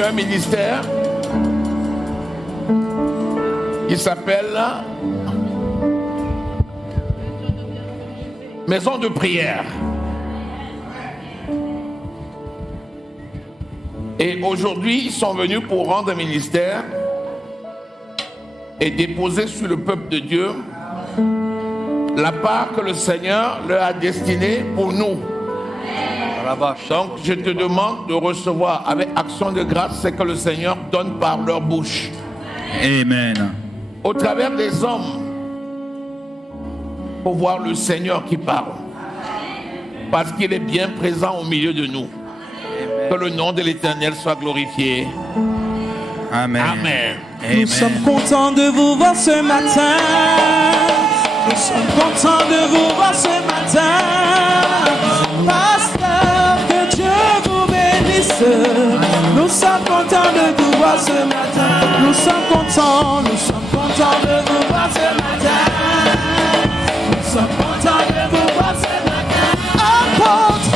sur un ministère qui s'appelle Maison de prière. Et aujourd'hui, ils sont venus pour rendre un ministère et déposer sur le peuple de Dieu la part que le Seigneur leur a destinée pour nous. Donc, je te demande de recevoir avec action de grâce ce que le Seigneur donne par leur bouche. Amen. Au travers des hommes, pour voir le Seigneur qui parle. Parce qu'il est bien présent au milieu de nous. Que le nom de l'Éternel soit glorifié. Amen. Amen. Nous sommes contents de vous voir ce matin. Nous sommes contents de vous voir ce matin. Pasteur, que Dieu vous bénisse. Nous sommes contents de vous voir ce matin. Nous sommes contents de vous voir ce matin. Nous sommes contents de vous voir ce matin. Apôtre,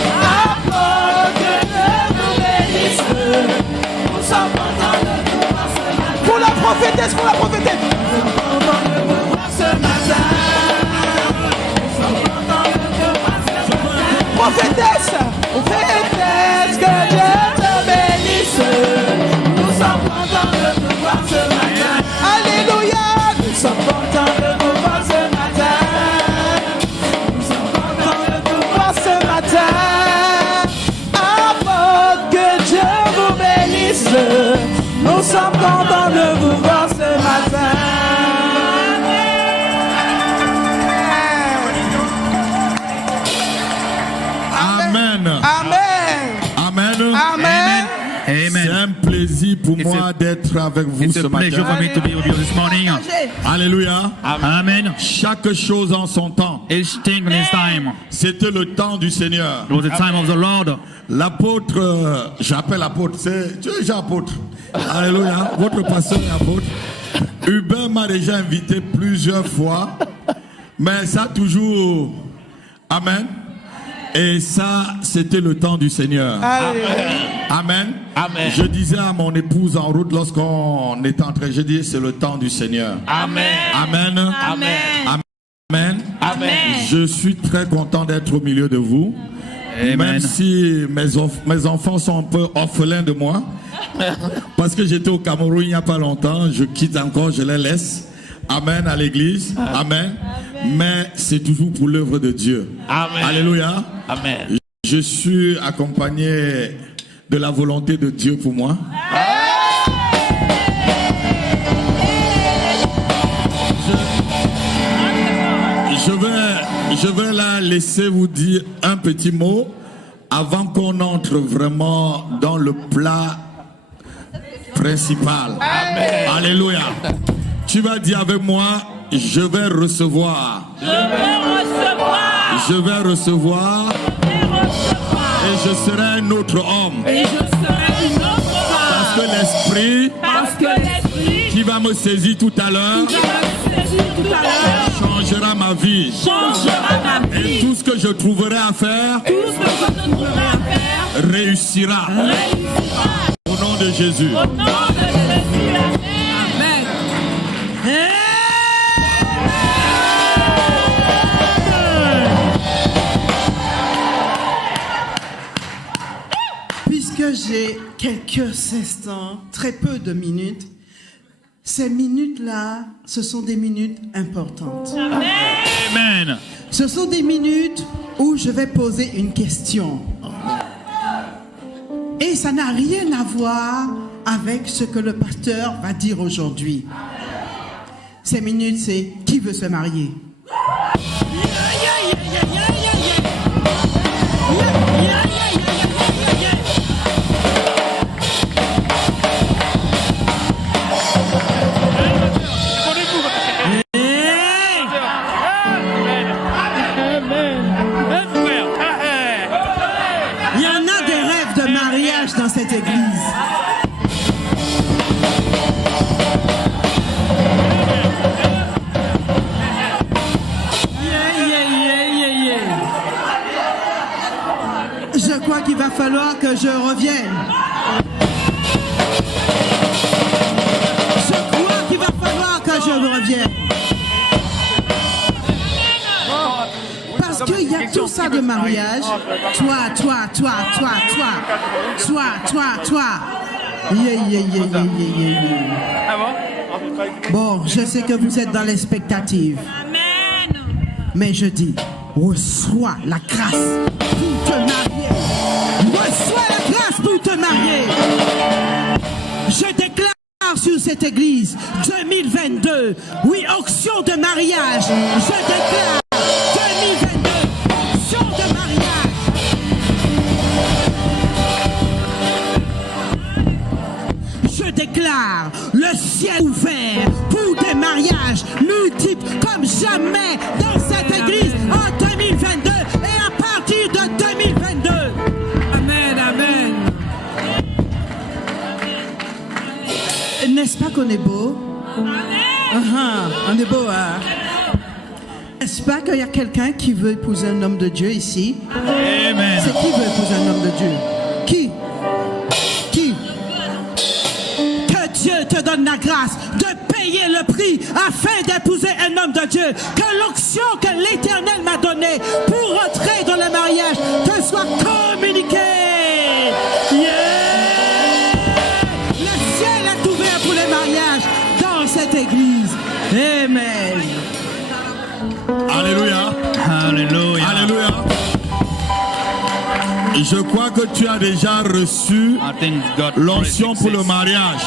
que Dieu vous bénisse. Nous sommes contents de vous voir ce matin. Pour la prophétesse, Nous sommes contents de vous voir ce matin. Nous sommes contents de vous voir ce matin. Prophétesse, que Dieu te bénisse. Nous sommes contents de vous voir ce matin. Alléluia, nous sommes contents de vous voir ce matin. Nous sommes contents de vous voir ce matin. Apôtre, que Dieu vous bénisse. Nous sommes contents de vous voir ce matin. Amen. Amen. Amen. Amen. C'est un plaisir pour moi d'être avec vous ce matin. Alléluia. Amen. Chaque chose en son temps. Each thing in his time. C'était le temps du Seigneur. It was the time of the Lord. L'apôtre, j'appelle apôtre, tu es déjà apôtre. Alléluia. Votre pasteur est apôtre. Hubert m'a déjà invité plusieurs fois, mais ça toujours. Amen. Et ça, c'était le temps du Seigneur. Amen. Amen. Je disais à mon épouse en route lorsqu'on était en train, je disais c'est le temps du Seigneur. Amen. Amen. Amen. Amen. Amen. Je suis très content d'être au milieu de vous. Amen. Même si mes enfants sont un peu orphelins de moi. Parce que j'étais au Cameroun il n'y a pas longtemps. Je quitte encore, je les laisse. Amen à l'église. Amen. Mais c'est toujours pour l'œuvre de Dieu. Amen. Alléluia. Amen. Je suis accompagné de la volonté de Dieu pour moi. Je vais la laisser vous dire un petit mot avant qu'on entre vraiment dans le plat principal. Amen. Alléluia. Tu vas dire avec moi, je vais recevoir. Je vais recevoir. Je vais recevoir. Et je serai un autre homme. Et je serai une autre Parce femme. que l'esprit Qui va me saisir tout à l'heure changera ma vie. Et tout ce que je trouverai à faire réussira. Au nom de Jésus. Amen. Puisque j'ai quelques instants, très peu de minutes, ces minutes-là, ce sont des minutes importantes. Amen. Ce sont des minutes où je vais poser une question. Et ça n'a rien à voir avec ce que le pasteur va dire aujourd'hui. Ces minutes, c'est qui veut se marier? Il y en a des rêves de mariage dans cette église. Je crois qu'il va falloir que je revienne. histoire de mariage, toi. Bon, je sais que vous êtes dans l'expectative. Amen. Mais je dis, reçois la grâce pour te marier. Reçois la grâce pour te marier. Je déclare sur cette église 2022, oui, auction de mariage. Je déclare 2022, auction de mariage. Je déclare le ciel ouvert pour des mariages multiples comme jamais dans cette église en 2022 et à partir de 2022. Amen, amen. N'est-ce pas qu'on est beau? On est beau, hein? N'est-ce pas qu'il y a quelqu'un qui veut épouser un homme de Dieu ici? Amen. C'est qui veut épouser un homme de Dieu? Qui? Que Dieu te donne la grâce de payer le prix afin d'épouser un homme de Dieu. Que l'onction que l'Éternel m'a donnée pour rentrer dans le mariage te soit communiquée. Yeah! Le ciel est ouvert pour les mariages dans cette église. Amen. Alléluia. Hallelujah. Alléluia. Je crois que tu as déjà reçu I think God l'onction pour le prefixes mariage.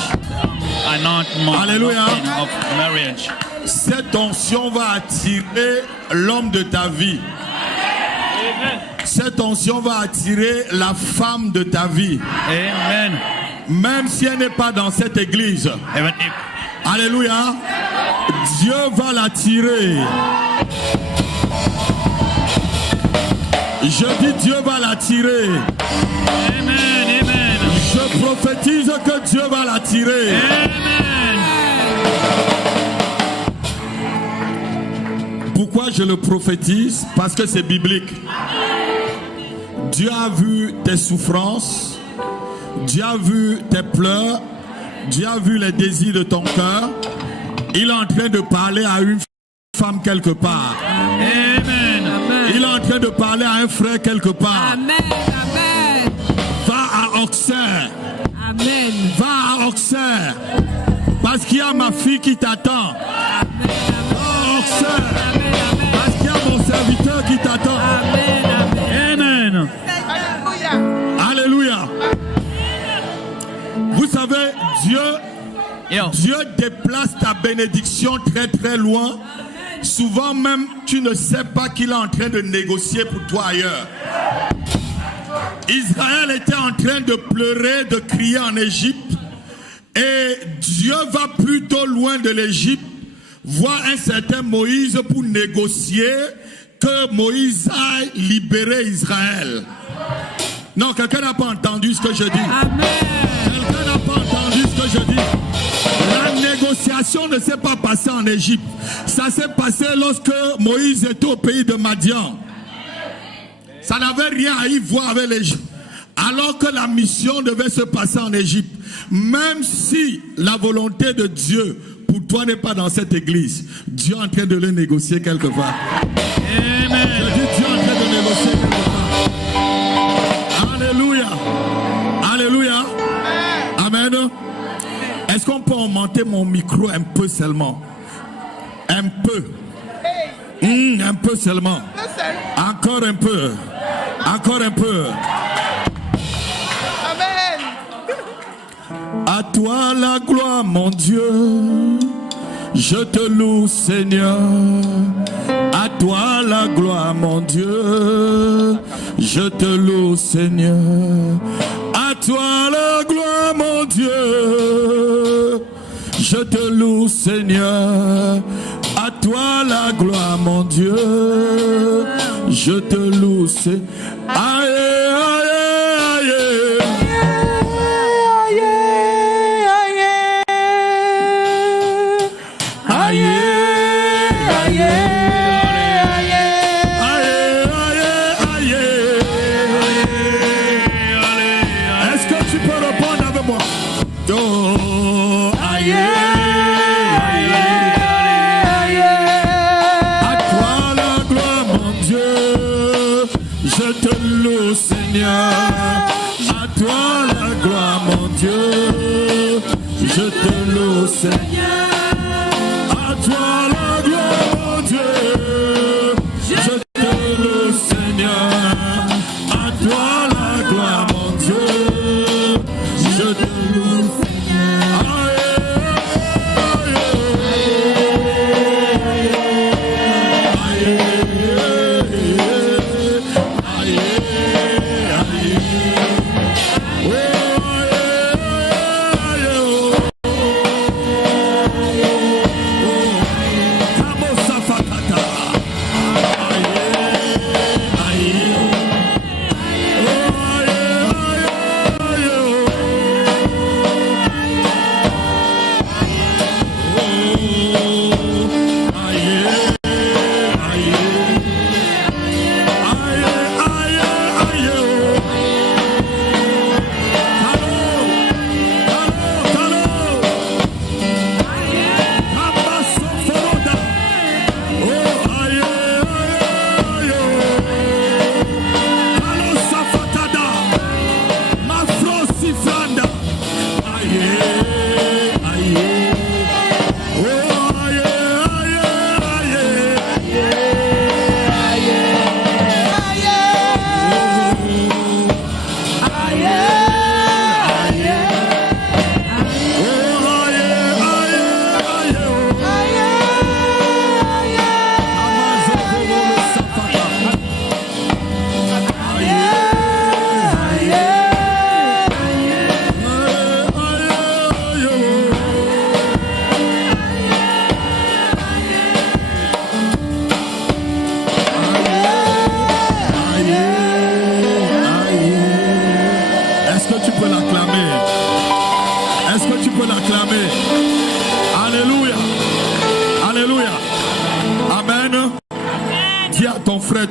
Alléluia. Alléluia. Of marriage. Cette onction va attirer l'homme de ta vie. Cette onction va attirer la femme de ta vie. Amen. Même si elle n'est pas dans cette église. Even if Alléluia. Dieu va l'attirer. Je dis Dieu va l'attirer. Amen. Amen. Je prophétise que Dieu va l'attirer. Amen. Pourquoi je le prophétise? Parce que c'est biblique. Dieu a vu tes souffrances. Dieu a vu tes pleurs. Dieu a vu les désirs de ton cœur. Il est en train de parler à une femme quelque part. Amen. Il est en train de parler à un frère quelque part. Amen. Amen. Va à Auxerre. Amen. Va à Auxerre. Parce qu'il y a ma fille qui t'attend. Va à Auxerre. Parce qu'il y a mon serviteur qui t'attend. Amen. Alléluia. Vous savez, Yo. Dieu déplace ta bénédiction très très loin. Souvent même, tu ne sais pas qu'il est en train de négocier pour toi ailleurs. Israël était en train de pleurer, de crier en Égypte. Et Dieu va plutôt loin de l'Égypte, voir un certain Moïse pour négocier que Moïse aille libérer Israël. Non, quelqu'un n'a pas entendu ce que je dis. Quelqu'un n'a pas entendu ce que je dis. La négociation ne s'est pas passée en Égypte. Ça s'est passé lorsque Moïse était au pays de Madian. Ça n'avait rien à y voir avec l'Égypte. Alors que la mission devait se passer en Égypte. Même si la volonté de Dieu pour toi n'est pas dans cette église, Dieu est en train de le négocier quelque part. Amen. Je dis Dieu est en train de négocier quelque part. Alléluia. Alléluia. Amen. Est-ce qu'on peut augmenter mon micro un peu seulement? Un peu. Un peu seulement. Encore un peu. Encore un peu. À toi la gloire, mon Dieu. Je te loue, Seigneur. À toi la gloire, mon Dieu. Je te loue, Seigneur. À toi la gloire, mon Dieu. Je te loue, Seigneur. À toi la gloire, mon Dieu. Je te loue, Seigneur. Aïe, aïe, aïe. Est-ce que tu peux répondre avec moi? Oh, aïe, aïe, aïe. À toi la gloire, mon Dieu. Seigneur. À toi la gloire, mon Dieu. Je te loue, Seigneur. À toi la gloire, mon Dieu. Je te loue, Seigneur. À toi la gloire, mon Dieu. Je te loue, Seigneur.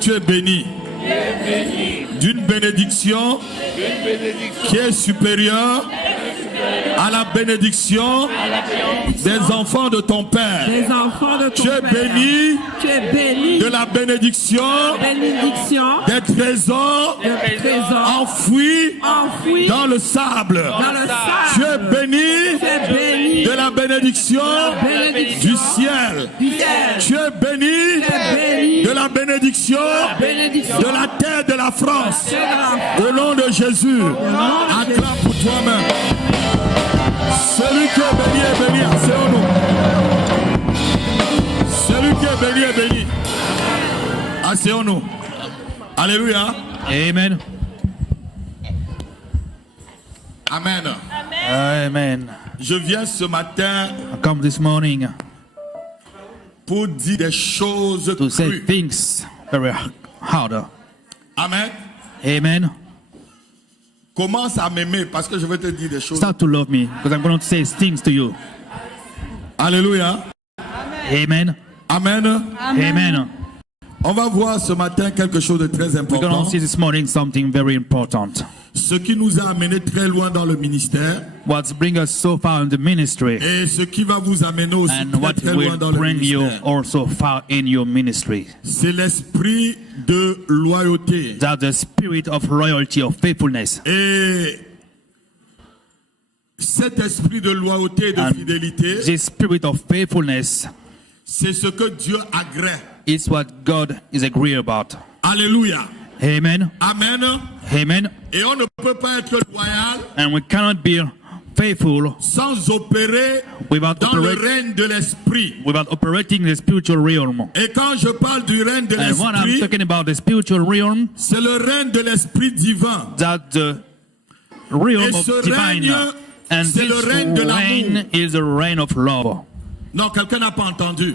Tu es béni d'une bénédiction qui est supérieure à la bénédiction des enfants de ton Père. Tu es béni de la bénédiction des trésors enfouis dans le sable. Tu es béni de la bénédiction du ciel. Tu es béni de la bénédiction de la terre de la France. Au nom de Jésus, acclame pour toi-même. Celui qui est béni, asseyons-nous. Celui qui est béni, asseyons-nous. Alléluia. Amen. Amen. Amen. Je viens ce matin I come this morning pour dire des choses to say crues. things very harder. Amen. Amen. Commence à m'aimer parce que je vais te dire des choses. Start to love me because I'm going to say things to you. Alléluia. Amen. Amen. Amen. On va voir ce matin quelque chose de très We're going important. to see this morning something very important. Ce qui nous a amené très loin dans le ministère What's bring us so far in the ministry et ce qui va vous amener aussi and très, what très loin will dans le bring you ministère. also far in your ministry. C'est l'esprit de loyauté. That the spirit of loyalty, of faithfulness. Et cet esprit de loyauté et de And fidélité, this spirit of faithfulness c'est ce que Dieu agrée. is what God is agree about. Alléluia. Amen. Amen. Amen. Et on ne peut pas être loyal And we cannot be faithful sans opérer without, dans le règne de l'esprit. without operating the spiritual realm. Et quand je parle du règne de And when I'm l'esprit, talking about the spiritual realm, c'est le règne de l'esprit divin. that the realm Et of ce divine. règne, And c'est this le règne de reign l'amour. is the reign of love. Non, quelqu'un n'a pas entendu.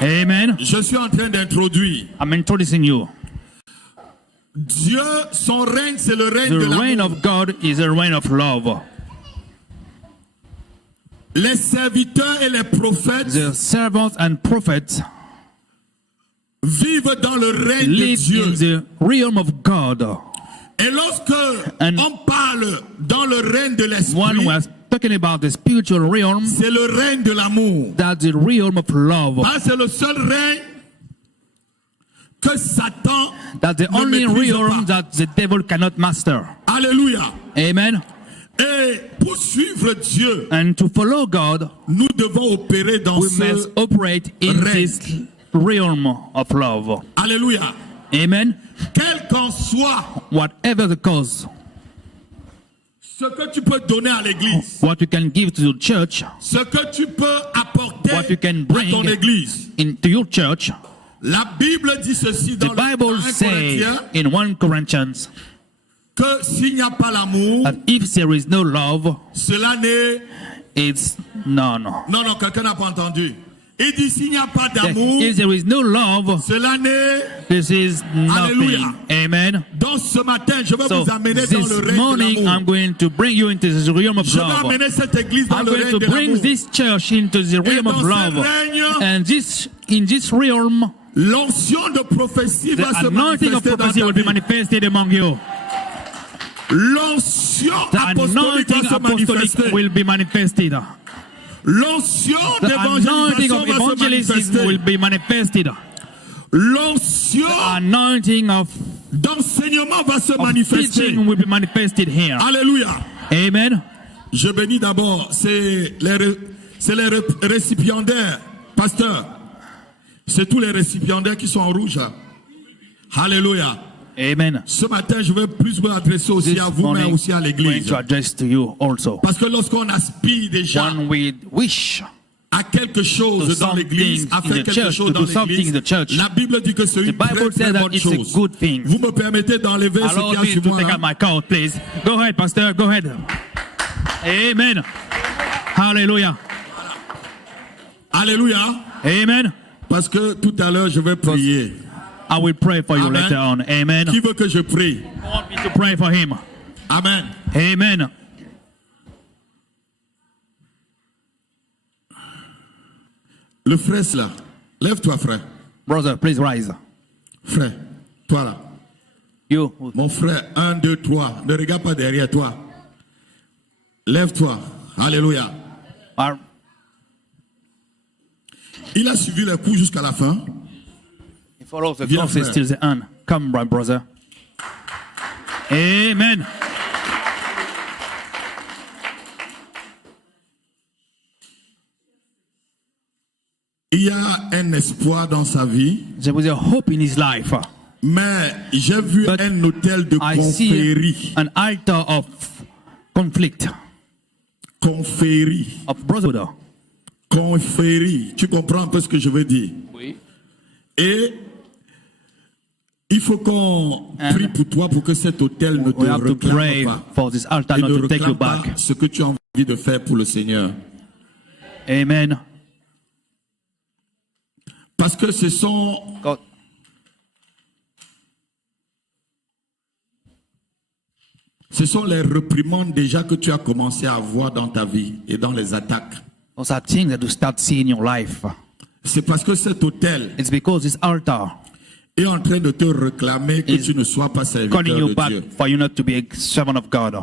Amen. Je suis en train d'introduire. I'm introducing you. Dieu, son règne, c'est le règne de The reign l'amour. of God is a reign of love. Les serviteurs et les prophètes The servants and prophets vivent dans le règne de live Dieu. in the realm of God. Et lorsque And on parle dans le règne de One l'esprit, was talking about the spiritual realm, c'est le règne de l'amour. that's the realm of love. Ah, c'est le seul règne que Satan That's the ne only maîtrise realm pas. that the devil cannot master. Alléluia. Amen. Et pour suivre Dieu, And to follow God, nous devons opérer dans we ce... must operate in règne. this realm of love. Alléluia. Amen. Quel qu'en soit Whatever the cause, ce que tu peux donner à l'église, what you can give to the church, ce que tu peux apporter what you can à ton bring église. into your church, La Bible dit ceci the dans Bible le 1 says Corinthiens, in 1 Corinthians que s'il n'y a pas l'amour, that if there is no love, cela n'est... it's none. Non, non, quelqu'un n'a pas entendu. Il dit s'il n'y a pas That d'amour, if there is no love, cela n'est... this is nothing. Hallelujah. Amen. Donc ce matin, je vais So vous amener dans le this règne morning, de I'm l'amour. going to bring you into the realm of Je vais love. amener cette église dans I'm le going règne to de bring l'amour. this church into the realm of dans ce love. règne, And in this realm, l'onction de prophétie the va se anointing of manifester dans prophecy ta will be vie. manifested among you. L'onction The apostolique anointing va se apostolic manifester. will be manifested. L'onction The anointing of d'évangélisation va se evangelism will manifester. be manifested. L'onction Anointing of d'enseignement va se manifester. teaching will be manifested here. Alléluia. Amen. Je bénis d'abord, c'est les récipiendaires, pasteur. C'est tous les récipiendaires qui sont en rouge. Alléluia. Amen. Ce matin, je vais plus vous adresser aussi This à vous, mais morning, aussi à I'm going l'église. to address to you also. Parce que lorsqu'on aspire déjà When we wish à quelque chose to dans l'église, à something in faire the quelque church, chose to dans do something l'église, in the church, la Bible dit que c'est une the Bible très, says très that bonne it's a chose. good thing. Vous me permettez d'enlever ce Allow qu'il y a me sur to moi take là? out my coat, please. Go ahead, Pastor. Go ahead. Amen. Hallelujah. Alléluia. Amen. Parce que tout à l'heure, je vais prier. I will pray for you Amen. later on. Amen. Qui veut que je prie? You want me to pray for him? Amen. Amen. Le frère, c'est là. Lève-toi, frère. Brother, please rise. Frère, toi là. You. Mon frère, 1, 2, 3. Ne regarde pas derrière toi. Lève-toi. Alléluia. Are, Il a suivi les coups jusqu'à la fin. follow the Viens, process frère. till the end. Come, my brother. Amen. Il y a un espoir dans sa vie, There was a hope in his life. mais j'ai vu But un hôtel de I see confrérie. an altar of conflict, Confrérie. of brotherhood. Confrérie. Tu comprends un peu ce que je veux dire? Oui. Et il faut qu'on And prie pour toi pour que cet hôtel ne te We have to pray réclame pas. for this altar Et not ne to take you réclame pas back. ce que tu as envie de faire pour le Seigneur. Amen. Parce que ce sont God. les réprimandes déjà que tu as commencé à avoir dans ta vie et dans les attaques. Those are things that you start seeing in your life. C'est parce que cet hôtel It's because this altar est en train de te réclamer que is tu ne sois pas serviteur calling you de back Dieu. for you not to be a servant of God.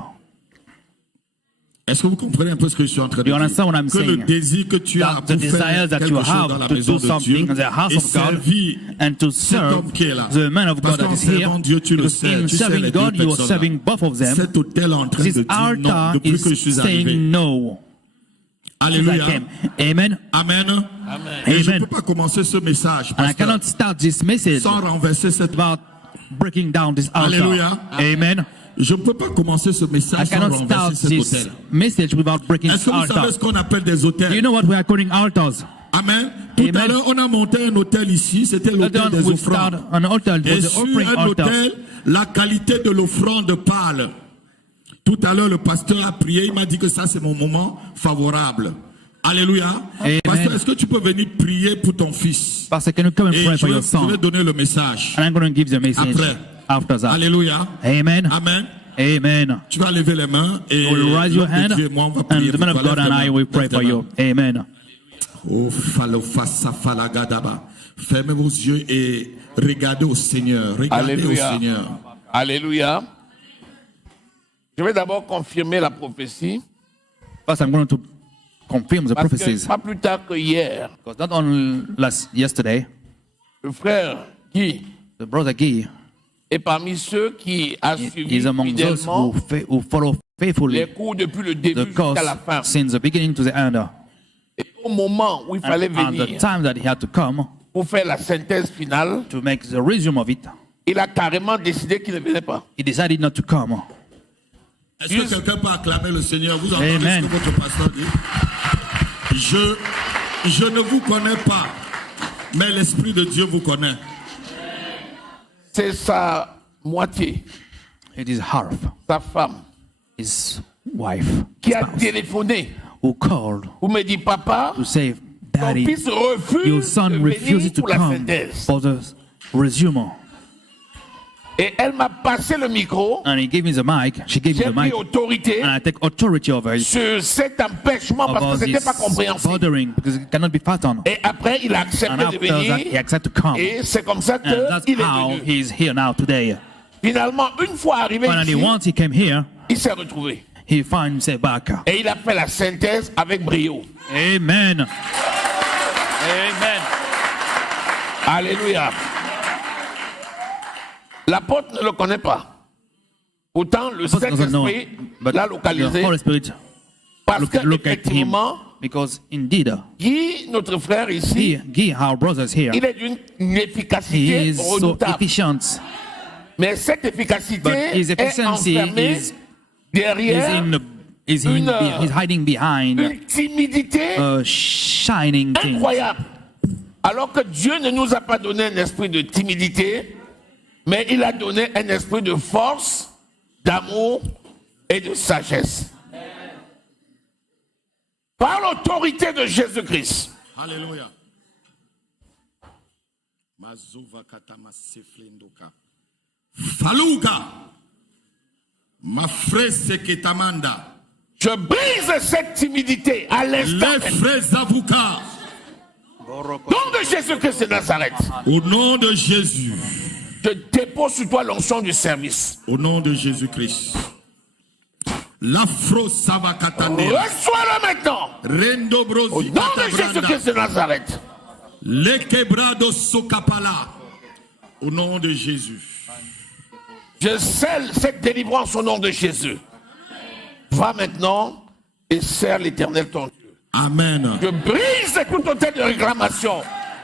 Est-ce que vous comprenez un peu ce que je suis en train de You understand what I'm dire? Que le saying? désir que tu as That the pour faire desire that quelque you chose dans have la to maison do de Dieu something in the house et of God servir and to cet homme serve qui est là. the man of Parce God that qu'en is here. servant Dieu, tu le Because sais, in tu sais serving les God, deux you are personnes serving là. both of them. Cet hôtel est en train This de dire non altar depuis que je is suis arrivé. saying no. Since I Alléluia. came. Amen. Amen. Et je ne Amen. peux pas commencer ce message And I pasteur, cannot start this message sans renverser cette... without breaking down this altar. Alléluia. Amen. Je ne peux pas commencer ce I message sans cannot start renverser cet this hôtel. message without breaking Est-ce this que vous savez altar. ce qu'on appelle des Do you hôtels? know what we are calling altars? Amen. Tout à Amen. l'heure, on a monté un hôtel ici, c'était l'hôtel Later on, des we start offrandes. an altar Et for the sur offering un altar. hôtel, la qualité de l'offrande parle. Tout à l'heure, le pasteur a prié, il m'a dit que ça, c'est mon moment favorable. Alléluia. Amen. Pasteur, est-ce que tu peux venir prier pour ton fils? Pastor, can you come and Et pray je for your vais son? donner le message. And I'm going to give the message Après. after that. Alléluia. Amen. Amen. Amen. Tu vas lever les mains et You will raise your l'homme de hand, Dieu et moi, on va prier and the pour man of toi. God Lève and tes I mains. will pray Lève tes for mains. you. Amen. Oh, falofasafalagadaba. Fermez vos yeux et regardez au Seigneur. Regardez Alléluia. au Seigneur. Alléluia. Je vais d'abord confirmer la prophétie. First, I'm going to confirm the Parce que prophecies. pas plus tard que hier, Because not only yesterday, le frère qui The brother Guy est parmi ceux qui a suivi is among those fidèlement who follow faithfully les cours depuis le début the course jusqu'à la fin. since the beginning to the end. Et au moment où il fallait And the venir time that he had to come pour faire la synthèse finale, to make the resume of it, il a carrément décidé qu'il ne venait pas. he decided not to come. Est-ce que quelqu'un peut acclamer le Seigneur? Vous entendez Amen. ce que votre pasteur dit? Je ne vous connais pas, mais l'Esprit de Dieu vous connaît. C'est sa moitié, It is half sa femme, his wife, qui a spouse, téléphoné who called pour me dire, papa, to say, ton Daddy, fils your refuse son de refuses venir to pour la come synthèse. for the resume. Et elle m'a passé le micro, And he gave me the mic. She gave me j'ai the pris mic. autorité And I take authority over it. sur cet empêchement parce About que c'était this pas compréhensible. bothering because it cannot be fathomed. Et après, il a And accepté de after that, he venir. accepted to come. Et c'est comme ça And that's qu'il est how venu. he's here now today. Finalement, une fois arrivé Finally, ici, once he came here, il s'est retrouvé. he found himself back. Et il a fait la synthèse avec brio. Amen. Amen. Alléluia. L'apôtre ne le connaît pas. Pourtant, le Apostle doesn't know, Saint-Esprit but l'a the localisé Holy Spirit parce look at him qu'effectivement, because indeed, Guy, notre frère ici, Guy, our brothers here, il est d'une he efficacité is so redoutable. efficient. Mais cette efficacité But his est efficiency enfermée is derrière he's hiding behind une timidité a shining thing. incroyable. Alors que Dieu ne nous a pas donné un esprit de timidité, mais il a donné un esprit de force, d'amour et de sagesse. Par l'autorité de Jésus-Christ. Alléluia. Faluka. Ma frère Seketamanda. Je brise cette timidité à l'instant. Les frères avocats. Au nom de Jésus-Christ de Nazareth. Au nom de Jésus. Je dépose sur toi l'onction du service. Au nom de Jésus-Christ. L'afro savakatane. Reçois-le maintenant. Rendo brosi Au nom de Jésus-Christ de Nazareth. Le quebrado sokapala. Au nom de Jésus. Je scelle cette délivrance au nom de Jésus. Va maintenant et serre l'Éternel ton Dieu. Amen. Je brise toute hôtel de réclamation.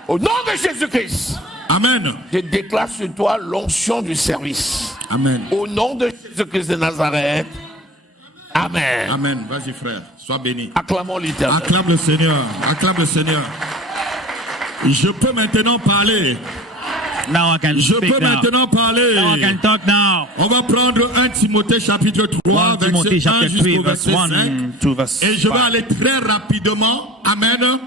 Au nom de Jésus-Christ. Amen. Je déclare sur toi l'onction du service. Amen. Au nom de Jésus-Christ de Nazareth. Amen. Amen. Vas-y frère, sois béni. Acclamons l'Éternel. Acclame le Seigneur. Acclame le Seigneur. Je peux maintenant parler. Now I can Je speak peux now. maintenant parler. Now I can talk now. On va prendre 1 Timothée chapitre 3, 1 Timothy verset 1 chapter 3, jusqu'au verse verset 1 5. to verse Et je vais 5. aller très rapidement. Amen.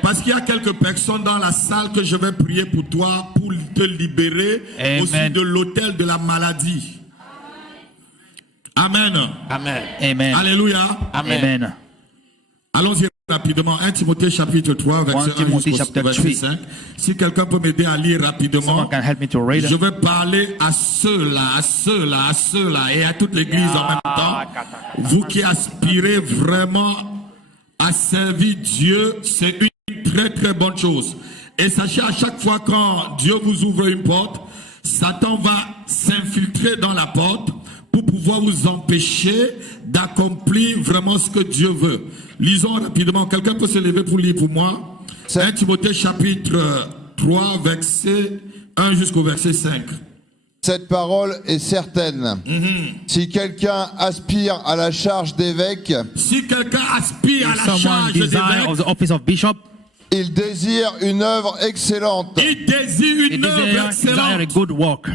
Parce qu'il y a quelques personnes dans la salle que je vais prier pour toi, pour te libérer Amen. aussi de l'autel de la maladie. Amen. Amen. Amen. Alléluia. Amen. Amen. Allons-y rapidement. 1 Timothée chapitre 3, verset 1 Timothy jusqu'au chapter verset 3. 5. Si quelqu'un peut m'aider à lire rapidement. Someone can help me to read. Je vais parler à ceux-là, à ceux-là, à ceux-là et à toute l'église en même temps. Vous qui aspirez vraiment à servir Dieu, c'est une très très bonne chose. Et sachez, à chaque fois quand Dieu vous ouvre une porte, Satan va s'infiltrer dans la porte pour pouvoir vous empêcher d'accomplir vraiment ce que Dieu veut. Lisons rapidement. Quelqu'un peut se lever pour lire pour moi. 1 Timothée chapitre 3, verset 1 jusqu'au verset 5. Cette parole est certaine. Si quelqu'un aspire à la charge d'évêque, Si quelqu'un aspire à If la someone charge desire d'évêque, of the office of bishop, il désire une œuvre excellente. il désire he une œuvre desire a excellente. good work.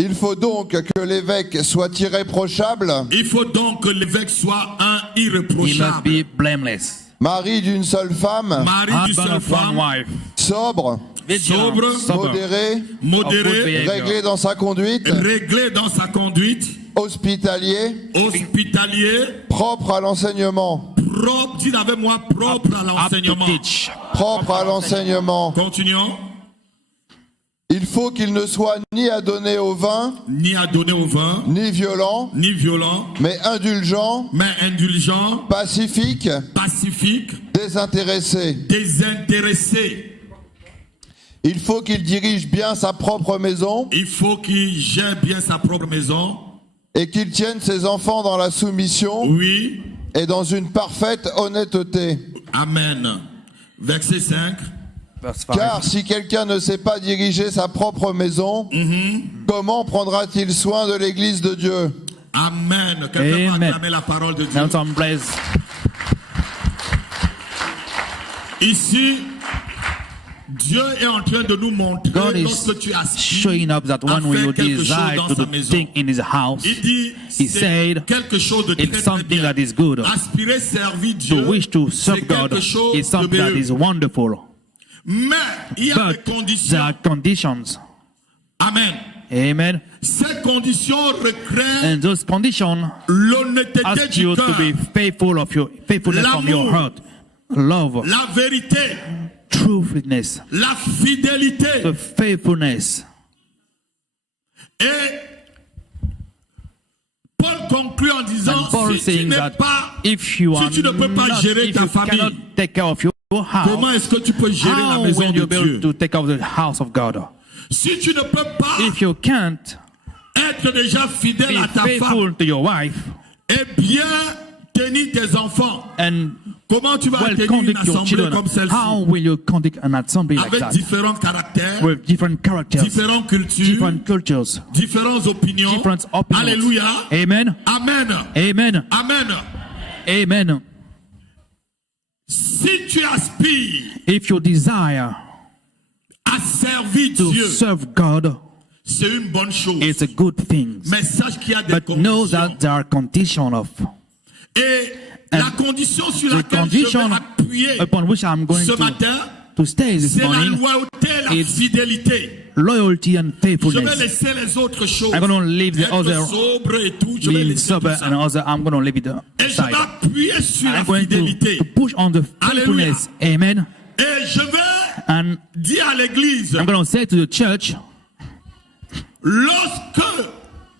Il faut donc que l'évêque soit irréprochable, Il faut donc que l'évêque soit un He must irréprochable. be blameless. mari d'une seule femme, Mari d'une Husband seule of one femme, wife. sobre, Vigilant, Sobre, sober, modéré, of good modéré, behavior, réglé dans sa conduite, réglé dans sa conduite, hospitalier, hospitalier, propre à l'enseignement. propre, dis avec moi, propre à up to l'enseignement. teach. Propre à l'enseignement. Continuons. Il faut qu'il ne soit ni adonné au vin, Ni à donner au vin, ni violent, ni violent, mais indulgent, mais indulgent, pacifique, pacifique, désintéressé. désintéressé. Il faut qu'il dirige bien sa propre maison Il faut qu'il gère bien sa propre maison. et qu'il tienne ses enfants dans la soumission Oui. et dans une parfaite honnêteté. Amen. Verset 5. Verse 5. Car si quelqu'un ne sait pas diriger sa propre maison, comment prendra-t-il soin de l'église de Dieu? Amen. Quelqu'un va Amen. acclamer la parole de Dieu. Now some praise. Ici, Dieu est en train de nous montrer God is lorsque tu aspires showing up that à when you faire quelque chose desire dans to sa do maison. thing in his house, Il dit, He c'est said, quelque chose de très, it's très something bien. that is good. Aspirer, servir Dieu, To wish to c'est serve God quelque chose is de something that is merveilleux. wonderful. Mais il y a des But there conditions. are conditions. Amen. Amen. Ces conditions requièrent And those conditions l'honnêteté ask du you to cœur, be faithful of your faithfulness from your L'amour. heart, love, la vérité, truthfulness, la fidélité. the faithfulness. Et Paul conclut en disant, And Paul si tu saying n'es that pas, if you are tu ne peux pas not, gérer if ta you famille, cannot take care of your comment house, est-ce que tu peux gérer la how maison will de you be able Dieu? to take care of the house of God? Si tu ne peux pas If you can't être déjà fidèle be à ta femme faithful to your wife et bien tenir tes enfants, and comment tu vas well tenir une conduct your assemblée children, comme celle-ci? how will you conduct an assembly like Avec that? différents caractères, With different characters, différentes cultures, different cultures, différentes opinions. different opinions. Alléluia. Amen. Amen. Amen. Amen. Amen. Si tu aspires If you desire à servir to Dieu, serve God, c'est une bonne chose. it's a good thing. Mais sache qu'il y a des But know conditions. that there are conditions of Et la condition sur the laquelle je condition vais appuyer upon which I'm going ce matin, to stay this c'est la morning, loyauté, la It's fidélité. loyalty and Je vais faithfulness. laisser les autres choses. I'm going to leave the Être other, sobre et tout. Je vais being laisser sober tout ça. and other, I'm going to leave it Et je vais aside. appuyer sur la I'm going fidélité. to push on the faithfulness. Amen. Et je vais And dire à l'église, I'm going to say to the church, lorsque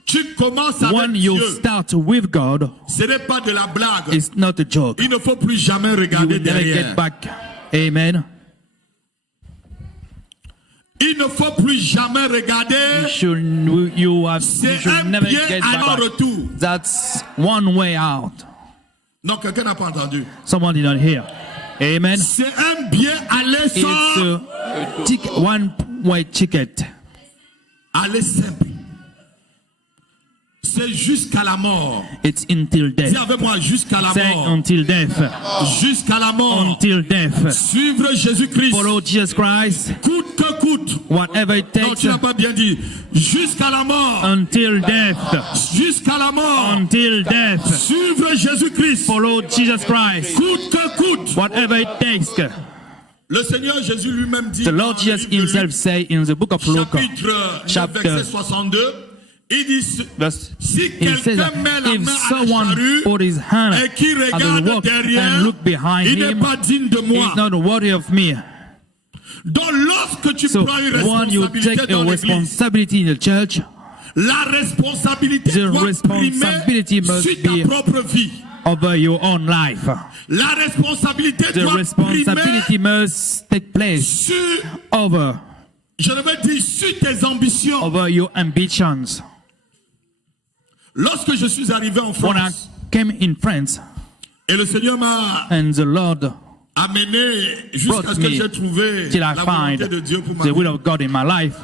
tu commences avec when you Dieu, start with God, ce n'est pas de la blague. it's not a joke. Il ne faut plus jamais You regarder will never derrière. get back. Amen. Il ne faut plus jamais regarder. You C'est should un never pied get à back. non-retour. That's one way out. Non, quelqu'un n'a pas entendu. Someone did not hear. Amen. C'est un billet aller It's sans a one-way ticket. aller simple. C'est jusqu'à la mort. It's until death. Dis avec moi, jusqu'à la Say mort. until death. Jusqu'à la mort. Until death. Suivre Jésus-Christ. Follow Jesus Christ, Coûte que coûte. whatever it Non, takes. tu n'as pas bien dit. Jusqu'à la mort. Until death. Jusqu'à la mort. Until death. Suivre Jésus-Christ. Follow Jesus Christ, Coûte que coûte. whatever it takes. Le Seigneur Jésus lui-même dit The Lord dans le Jesus livre de himself Luc, say in the book of Luke, chapitre 9, chapter- verset 62, il dit verse, si he says quelqu'un that met la if main à la someone charrue put his hand et qui at the regarde walk derrière, and look behind il n'est him, pas digne de moi. he's not worthy of me. Donc lorsque tu So prends une when you responsabilité take a dans l'église, responsibility in the church, la responsabilité The doit responsibility primer must sur ta be- propre vie. over your own life, La responsabilité the doit responsibility primer must take place sur, over je vais dire, sur tes ambitions. over your ambitions. Lorsque je suis arrivé en When I France, came in France et le Seigneur m'a and the Lord amené jusqu'à brought ce que me j'ai trouvé till la I find volonté de Dieu pour ma the vie. will of God in my life,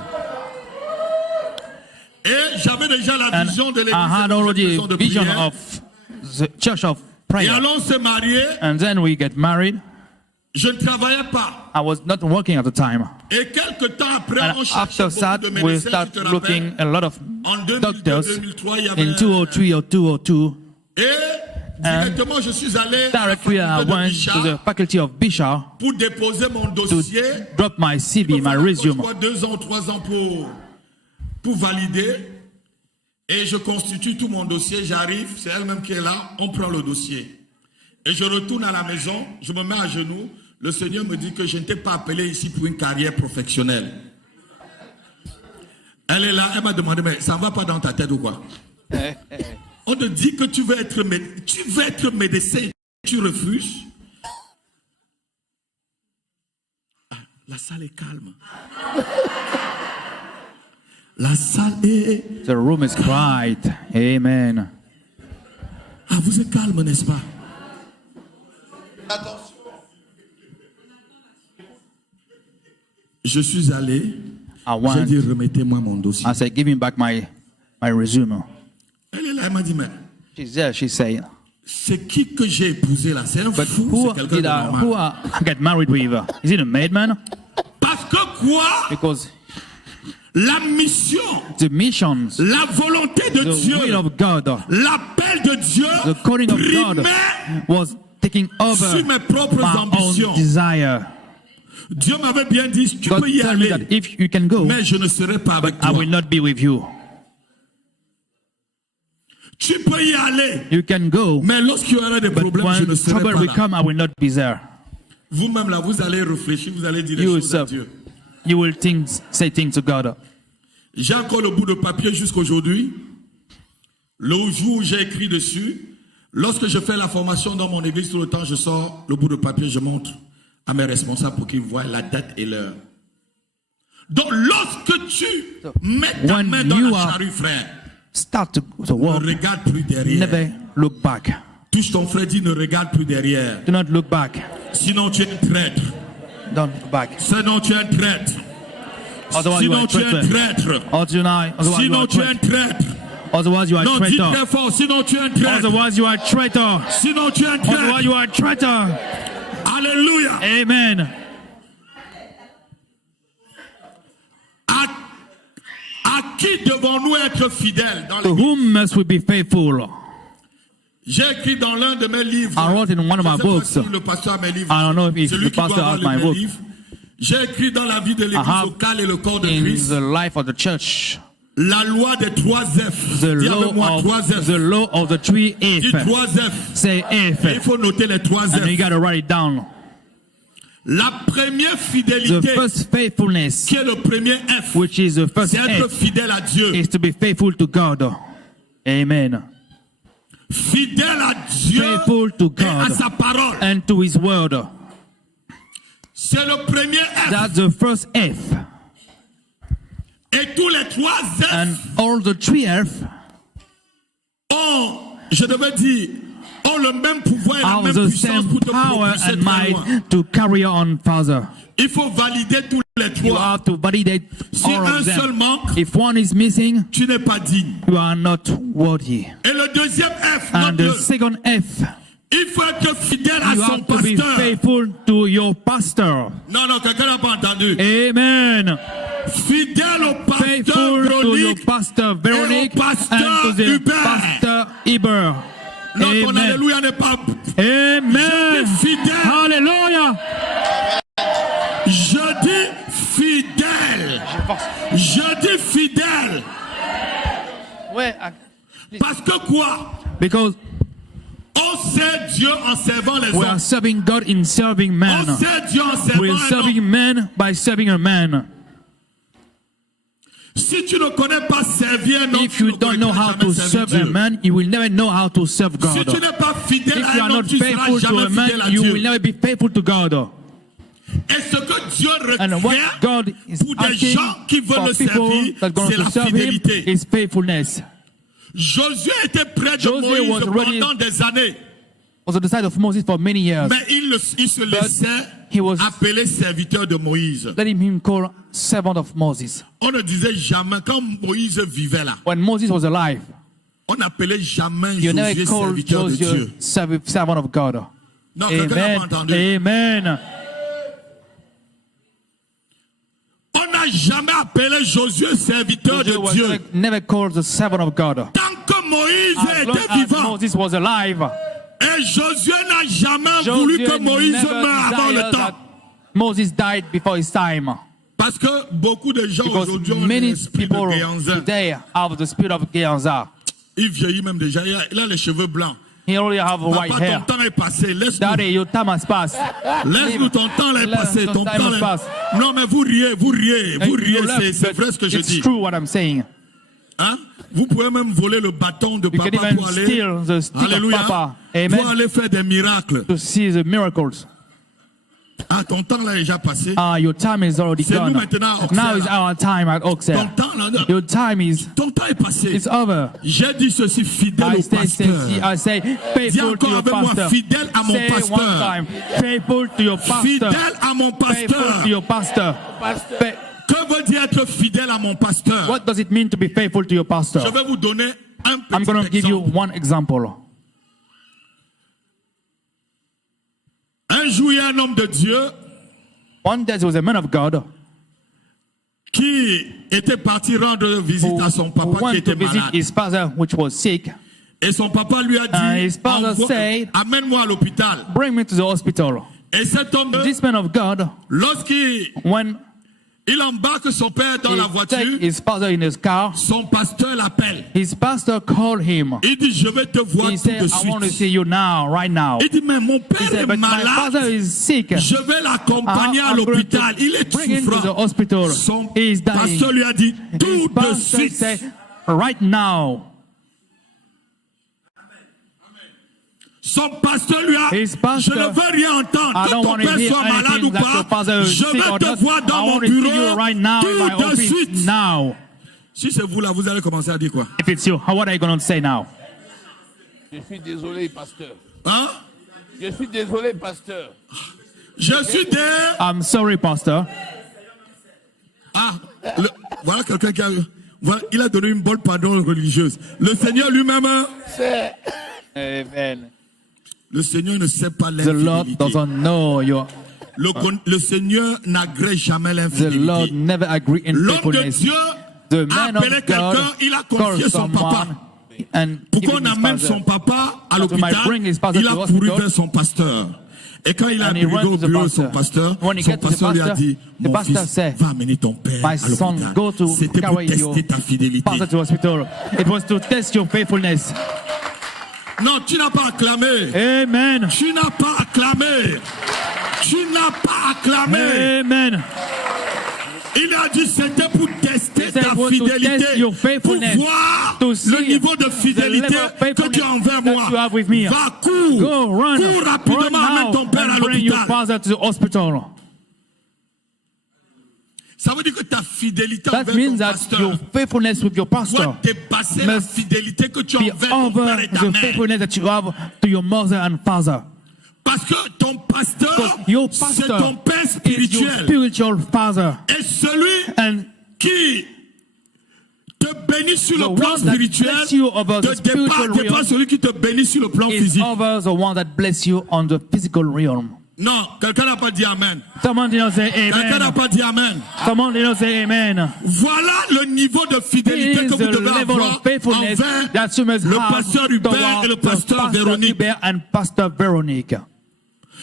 Et j'avais déjà la and vision de l'église I had de already maison a de vision prière. of the church of Et prayer. allons se marier. And then we get married. Je ne travaillais pas. I was not working at the time. Et quelques temps après, And on cherchait after that, beaucoup de we médecins, start tu te looking rappelles? a lot of En 2002, doctors 2003, il y avait in 203 or 202. Et directement, je suis allé à la Directly, I faculté de went Bichat to the faculty of Bishop pour déposer mon to dossier. drop my CV, my resume. 2 ans, 3 ans pour valider. Et je constitue tout mon dossier. J'arrive, c'est elle-même qui est là. On prend le dossier. Et je retourne à la maison. Je me mets à genoux. Le Seigneur me dit que je n'étais pas appelé ici pour une carrière professionnelle. Elle est là. Elle m'a demandé, mais ça ne va pas dans ta tête ou quoi? On te dit que tu veux être médecin. Tu refuses. La salle est calme. La salle est... The room is quiet. Amen. Ah, vous êtes calme, n'est-ce pas? Attention. Je suis allé. I J'ai want. dit, remettez-moi mon dossier. I said, give me back my resume. Elle est là, elle m'a dit, mais She's there. She's saying, c'est qui que j'ai épousé là? C'est un but fou, who c'est quelqu'un did de I normal. get married with? Is it a madman? Parce que quoi? Because La mission, the missions, la volonté de the Dieu, will of God, l'appel de Dieu the calling of God primait was taking over sur mes propres my ambitions. own desire. Dieu m'avait bien dit, tu God peux y told me aller, that if you can go, mais je ne serai pas avec I toi. will not be with you. Tu peux y aller, You can go, mais lorsqu'il y aura des but problèmes, je ne when serai trouble pas will là. come, I will not be there. Vous-même là, vous allez réfléchir, vous allez dire les You choses à yourself, Dieu. you will say things to God. J'ai encore le bout de papier jusqu'aujourd'hui. Le jour où j'ai écrit dessus, lorsque je fais la formation dans mon église, tout le temps, je sors le bout de papier, je montre à mes responsables pour qu'ils voient la date et l'heure. Donc, lorsque tu mets ta when main dans you la are- charrue, frère, Start to walk. ne regarde plus derrière. Never look back. Touche ton frère, dis ne regarde plus derrière. Do not look back. Sinon, tu es un traître. Don't look back. Sinon, tu es un traître. Otherwise, you are Sinon, a tu es un traitor. traître. Otherwise, you are Sinon, tu es un a traitor. traître. Otherwise, you are Non, a dis très traitor. fort. Sinon, tu es un traître. Otherwise, you are a traitor. Sinon, tu es un traître. Otherwise, you are a traitor. Alléluia. Amen. À qui devons-nous être fidèles dans To l'église? whom must we be faithful? J'ai écrit dans l'un de mes livres. I wrote in one of Je my sais pas books. si le pasteur a mes livres. I don't know if Celui the qui doit pastor avoir has my mes book. livres. J'ai écrit dans la vie de I l'église have locale et le corps de in Christ the life of the church la loi des 3 F. the Dis avec moi 3 F. law of the 3 Dis F. 3 F. Say Et il F, faut noter les 3 and you F. got to write it down. La première The fidélité, first faithfulness, qui est le premier F, which is the first c'est être F, fidèle à Dieu. is to be faithful to God. Amen. Fidèle à Dieu Faithful to et à God sa parole. and to His word. C'est le premier F. That's the first F. Et tous les 3 F And all the 3 F ont, je devais dire, ont le même pouvoir et la have même the puissance same pour te power propulser and très loin. might to carry on further. Il faut valider tous les You 3. have to validate Si all un of seul them. manque, If one is missing, tu n'es pas digne. you are not worthy. Et le deuxième F, And the note-le. second F, Il faut être fidèle à you son have to be pasteur. faithful to your pastor. Non, non, quelqu'un n'a pas entendu. Amen. Fidèle au pasteur Faithful to your Véronique. pastor Veronique pasteur and to the Hubert. pastor Iber. Non, ton Amen. alléluia n'est pas... Amen. Fidèle. Hallelujah. Je dis fidèle. Je dis fidèle. Parce que quoi? Because On sert Dieu en servant les we are hommes. serving God in serving man. On sert Dieu en servant We are un serving homme. man by serving a man. Si tu ne connais pas servir un homme, If tu you ne don't know connaîtras how jamais to servir serve a Dieu. man, you will never know how to serve Si God. tu n'es pas fidèle If à you un are homme, not tu seras faithful to a jamais man, fidèle à you will Dieu. never be faithful to God. Et ce que Dieu And what requiert God is pour des asking gens qui veulent for le people servir, that are going c'est to la serve Him fidélité. is faithfulness. Josué était près de Josué was Moïse ready- pendant des années, Was on the side of Moses for many years. mais il se laissait he was- appeler serviteur de Moïse. Let him call servant of Moses. On ne disait jamais, quand Moïse vivait là, When Moses was alive, on n'appelait jamais you never Josué called serviteur de Joshua Dieu. servant of God. Non, quelqu'un n'a Amen. pas entendu. Amen. On n'a jamais appelé Josué serviteur Joshua de was Dieu. never called the servant of God. Tant que Moïse As long était as vivant, Moses was alive, et Josué n'a jamais voulu que Joshua Moïse never meure avant le desired temps. that Moses died before his time. Parce que beaucoup de gens Because aujourd'hui ont many l'esprit de people Géanzin. today have the spirit of Gehazi. Il vieillit même déjà, il a les cheveux blancs. He already have white Papa, hair. ton temps est passé. Laisse-nous. Daddy, your time has passed. Laisse-nous, ton temps est Let passé. ton Ton time temps has est... passed. Non, mais vous riez, vous riez, vous You riez. left, C'est but vrai ce que je it's dis. true what I'm saying. Hein? Vous pouvez même voler le bâton de You can papa even pour aller, steal the stick of Alléluia, Papa. Amen. pour aller faire des miracles. To see the miracles. Ah, ton temps là est déjà passé. Your time is already C'est nous gone. maintenant à Auxerre, Now is là. our time at Ton Auxerre. temps là, Your time is ton temps est passé. it's over. J'ai dit ceci, fidèle I au say, pasteur. say, Dis faithful to encore your avec moi, pastor. fidèle à mon Say one pasteur. time, faithful to your pastor. Fidèle à mon Faithful pasteur. to your pastor. Fa- Que veut dire être fidèle à mon pasteur? What does it mean to be faithful to your Je pastor? vais vous donner un I'm going to petit give you exemple. one example. Un jour, il y a un homme de Dieu One day there was a man of God qui était parti rendre visite à son who papa qui went était to visit malade. his father, which was sick. Et son papa lui a dit, His father said, amène-moi à l'hôpital. Bring me to the hospital. Et cet homme, This man of God, lorsqu'il when embarque son père dans la he voiture, take his father in his car, son pasteur l'appelle. his pastor called him. Il dit, je vais te voir He tout said, de I want to suite. see you now, right now. Il dit, mais mon He père said, est but my father malade. is sick. Je vais l'accompagner à I'm going l'hôpital. to Il est bring him to the souffrant. hospital. Son He is dying. pasteur lui a dit, His tout de pastor suite. said, right now. Son pasteur lui a His dit, pastor, je ne veux rien entendre. I Que don't ton want to père hear soit malade anything ou that your pas. father is Je sick or vais te not. voir I dans mon want to see you bureau right now in my tout de office suite. now. Si c'est vous là, vous allez commencer à dire quoi? If it's you, what are you going to say now? Je suis désolé, pasteur. Hein? Je suis désolé, pasteur. Je suis des... I'm sorry, pastor. Ah, voilà quelqu'un qui a... Voilà, il a donné une bonne pardon religieuse. Le Seigneur lui-même, hein, C'est Amen. le Seigneur ne sait pas The Lord l'infidélité. doesn't know your. Le Seigneur n'agrée jamais The Lord l'infidélité. never agree in L'homme de faithfulness. Dieu The a man appelé of quelqu'un, God il a confié called son papa. someone and Pourquoi given on his amène father. son papa à That we might bring his l'hôpital? father Il a to couru hospital. vers son pasteur. Et quand il a And he arrivé ran au to the bureau de son pastor. pasteur, When he son get to the pasteur lui a pastor, dit, the mon pastor fils, said, va amener ton père My à son, l'hôpital. go to C'était pour carry your tester ta fidélité. father to hospital. It was to test your faithfulness. Non, tu n'as pas acclamé. Amen. Tu n'as pas acclamé. Tu n'as pas acclamé. Amen. Il a dit c'était pour tester He said ta it was to fidélité, test your pour faithfulness, voir to see le niveau de the fidélité level of que tu as envers that moi. you have with me. Va, cours, Go, run, cours run rapidement, amène now ton père à and bring your l'hôpital. father to the hospital. Ça veut dire que ta fidélité That envers means ton that pasteur your faithfulness with your pastor doit dépasser la must fidélité que tu as be envers ton over père et ta the mère. faithfulness that you have to your mother and father. Parce que ton pasteur, Because your c'est pastor ton père is your spirituel. spiritual father. Et celui And qui te bénit sur the le plan one that spirituel bless you over the te dépasse spiritual realm celui qui te bénit sur le plan is physique. over the one that bless you on the physical realm. Non, quelqu'un n'a pas dit Amen. Someone did not say Quelqu'un n'a amen. pas dit Amen. Someone did not say amen. Voilà le niveau de fidélité It que is vous the devez level avoir of faithfulness envers that you must le have pasteur Hubert et le towards pasteur Pastor Véronique. Hubert and Pastor Veronique.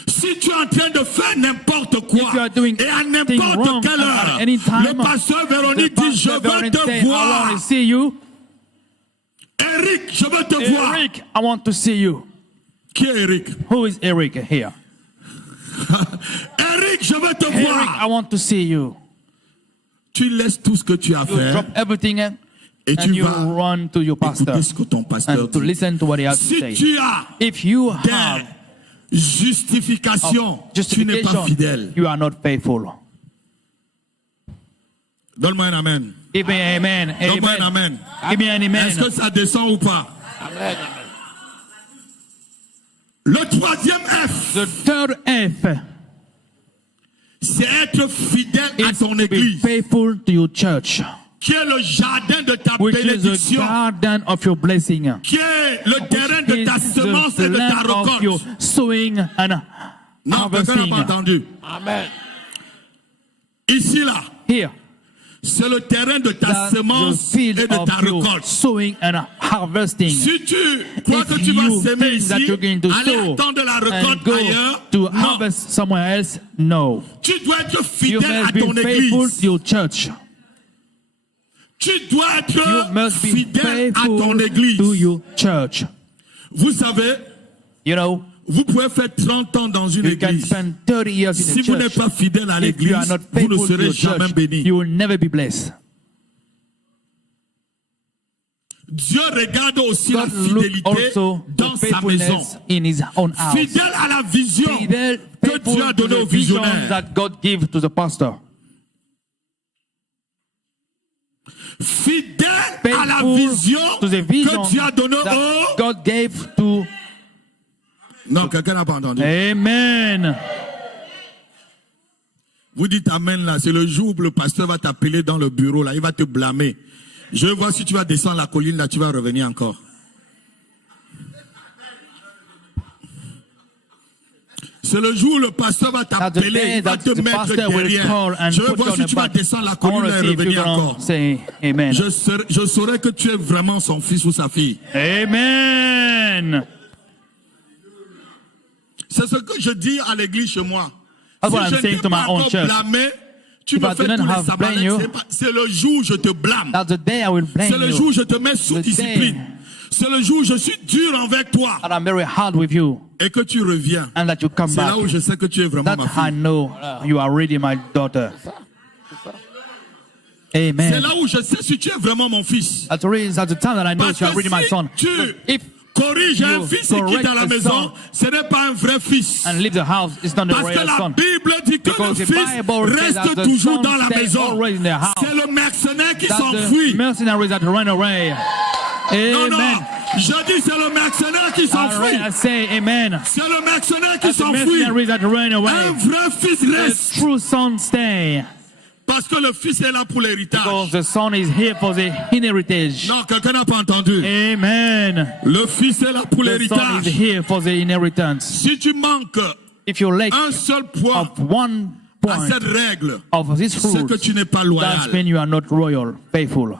Si tu es en train de faire n'importe If you quoi are doing et à thing n'importe wrong quelle at heure, any time, le pasteur the Véronique dit je Pastor veux Veronique te say, I want voir. to see you. Eric, je veux te voir. Eric, I want to see you. Qui est Eric? Who is Eric here? Eric, je veux te Eric, voir. I want to see you. Tu laisses tout ce que tu as You fait drop everything et and tu you vas run to your pastor écouter ce que ton pasteur and to dit. listen to what he has to Si say. tu as If you have des justifications, tu n'es pas justification, fidèle. you are not faithful. Donne-moi un amen. Give me an amen. Donne-moi un Amen. amen. Give me an amen. Est-ce que ça descend ou pas? Amen. Le troisième F, The third F c'est être fidèle à is ton to be église, faithful to your church, qui est le jardin de ta which is the bénédiction, garden of your blessing, qui est le terrain de is ta semence the et de ta land of your récolte. sowing and Non, quelqu'un n'a harvesting. pas entendu. Amen. Ici, là, Here, c'est le terrain de ta that's the semence et field de of ta your récolte. sowing and harvesting. Si tu crois If que tu vas you semer think that ici, you're going to aller sow attendre la and récolte go ailleurs, to non. harvest somewhere else, no. Tu dois être You fidèle à must be ton faithful église. to your church. Tu dois You être must be fidèle à ton faithful église. to your church. Vous savez, You know, vous pouvez faire 30 ans dans une you can église. spend 30 years in Si a vous n'êtes church. pas fidèle à If you l'église, are not vous ne faithful to serez your jamais church, béni. you will never be blessed. Dieu regarde aussi la God look fidélité also dans the sa maison. faithfulness in his own house. Fidèle à la vision Fidèle, que faithful Dieu a to donnée the au vision visionnaire. that God gave to the pastor. Fidèle à la Faithful vision to the vision que Dieu a donnée that au... God gave to... Non, quelqu'un n'a pas entendu. Amen. Vous dites amen là, c'est le jour où le pasteur va t'appeler dans le bureau là, il va te blâmer. Je vais voir si tu vas descendre la colline là, tu vas revenir encore. C'est le jour où le pasteur va t'appeler, il va te mettre derrière. Je vais voir si tu vas descendre la colline là et revenir encore. Say amen. Je saurai que tu es vraiment son fils ou sa fille. Amen. C'est ce que je dis à l'église chez moi. That's what Si I'm je saying ne to t'ai my pas own encore church. blâmé, tu If me I fais didn't tous les have blamed sabalets. you, C'est le jour où je te blâme. That's the day I will blame C'est le you. jour où je te mets sous The discipline. day C'est le jour où je suis dur envers toi. that I'm very hard with you Et que tu reviens. and that you come C'est back. là où je sais que tu es vraiment That ma I fille. know you are really my daughter. C'est Amen. là où je sais si tu es vraiment mon fils. That's the time that I know Parce you are que really my son. si tu If corriges un you fils et quitte à la correct a maison, son ce n'est pas un vrai fils. and leave the house, it's not the Parce que real la son. Bible dit que Because le the fils Bible says that reste the toujours son dans la stays maison. always in the house. C'est le mercenaire qui That's s'enfuit. the mercenaries that run away. Non, non, Amen. je dis c'est le mercenaire qui s'enfuit. I say amen. C'est le mercenaire qui That's the s'enfuit. mercenaries that run Un away. vrai fils The reste. true son stay. Parce que le fils est là pour l'héritage. Because the son is here for the inheritance. Non, quelqu'un n'a pas entendu. Amen. Le fils est là pour The son is l'héritage. here for the inheritance. Si tu manques If you lack un seul point of one à point cette règle, of this c'est rule, que tu n'es pas that loyal. means you are not royal, faithful.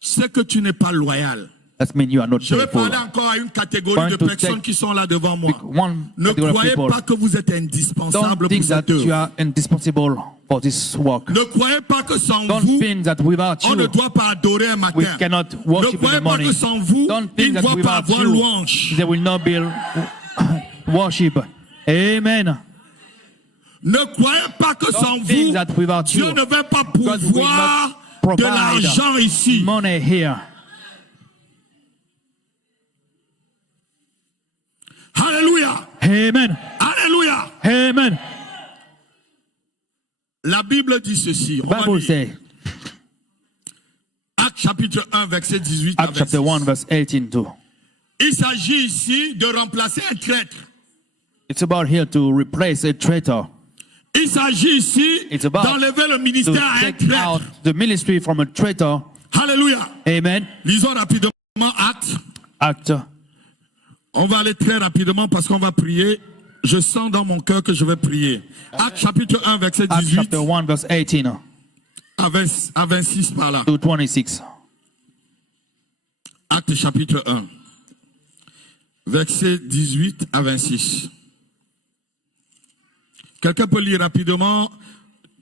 C'est que tu n'es pas loyal. That means you are not Je vais faithful. parler encore à une catégorie Going de to personnes take qui sont là devant moi. One Ne category of croyez people. pas que vous êtes indispensable Don't pour think that cette you œuvre. are indispensable for this work. Ne croyez pas que sans Don't vous, think that without on ne you, doit pas adorer un matin. we cannot Ne worship in croyez the pas morning. que sans vous, Don't il think ne that doit pas without avoir you, louange. there will not be worship. Amen. Ne croyez pas que sans Don't think vous, that without Dieu you, ne va pas God will pouvoir not de provide l'argent ici. money here. Alléluia. Amen. Alléluia. Amen. La Bible dit ceci. On va Bible lire. say, Actes chapitre 1, verset 18 à Acts chapter 1, 26. verse 18 too. Il s'agit ici de remplacer un traître. It's about here to replace a traitor, Il s'agit ici It's about d'enlever le to ministère à un take out traître. the ministry from a traitor. Alléluia. Amen. Lisons rapidement Actes. Act. On va aller très rapidement parce qu'on va prier. Je sens dans mon cœur que je vais prier. Actes chapitre 1, verset Acts 18 chapter 1, verse 18 à 26 par là. to 26. Actes chapitre 1, verset 18 à 26. Quelqu'un peut lire rapidement.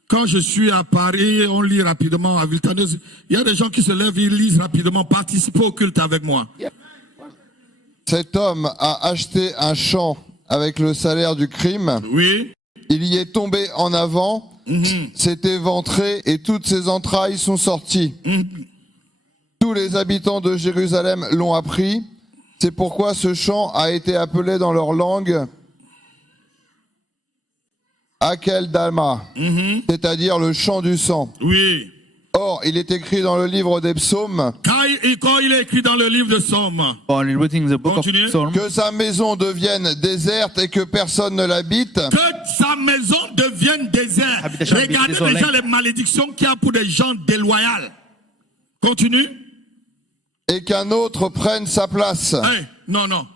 Quand je suis à Paris, on lit rapidement à Villetaneuse. Il y a des gens qui se lèvent, ils lisent rapidement. Participez au culte avec moi. Cet homme a acheté un champ avec le salaire du crime. Oui. Il y est tombé en avant, s'est éventré et toutes ses entrailles sont sorties. Tous les habitants de Jérusalem l'ont appris. C'est pourquoi ce champ a été appelé dans leur langue Akeldama, c'est-à-dire le chant du sang. Oui. Or, il est écrit dans le livre des psaumes Quand il est écrit dans le livre de Somme, Or in reading the book Continue. of Psalm, que sa maison devienne déserte et que personne ne l'habite. que sa maison devienne désert. Habitation Regardez désolée. déjà les malédictions qu'il y a pour des gens déloyaux. Continue. Et qu'un autre prenne sa place. Hey, non, non.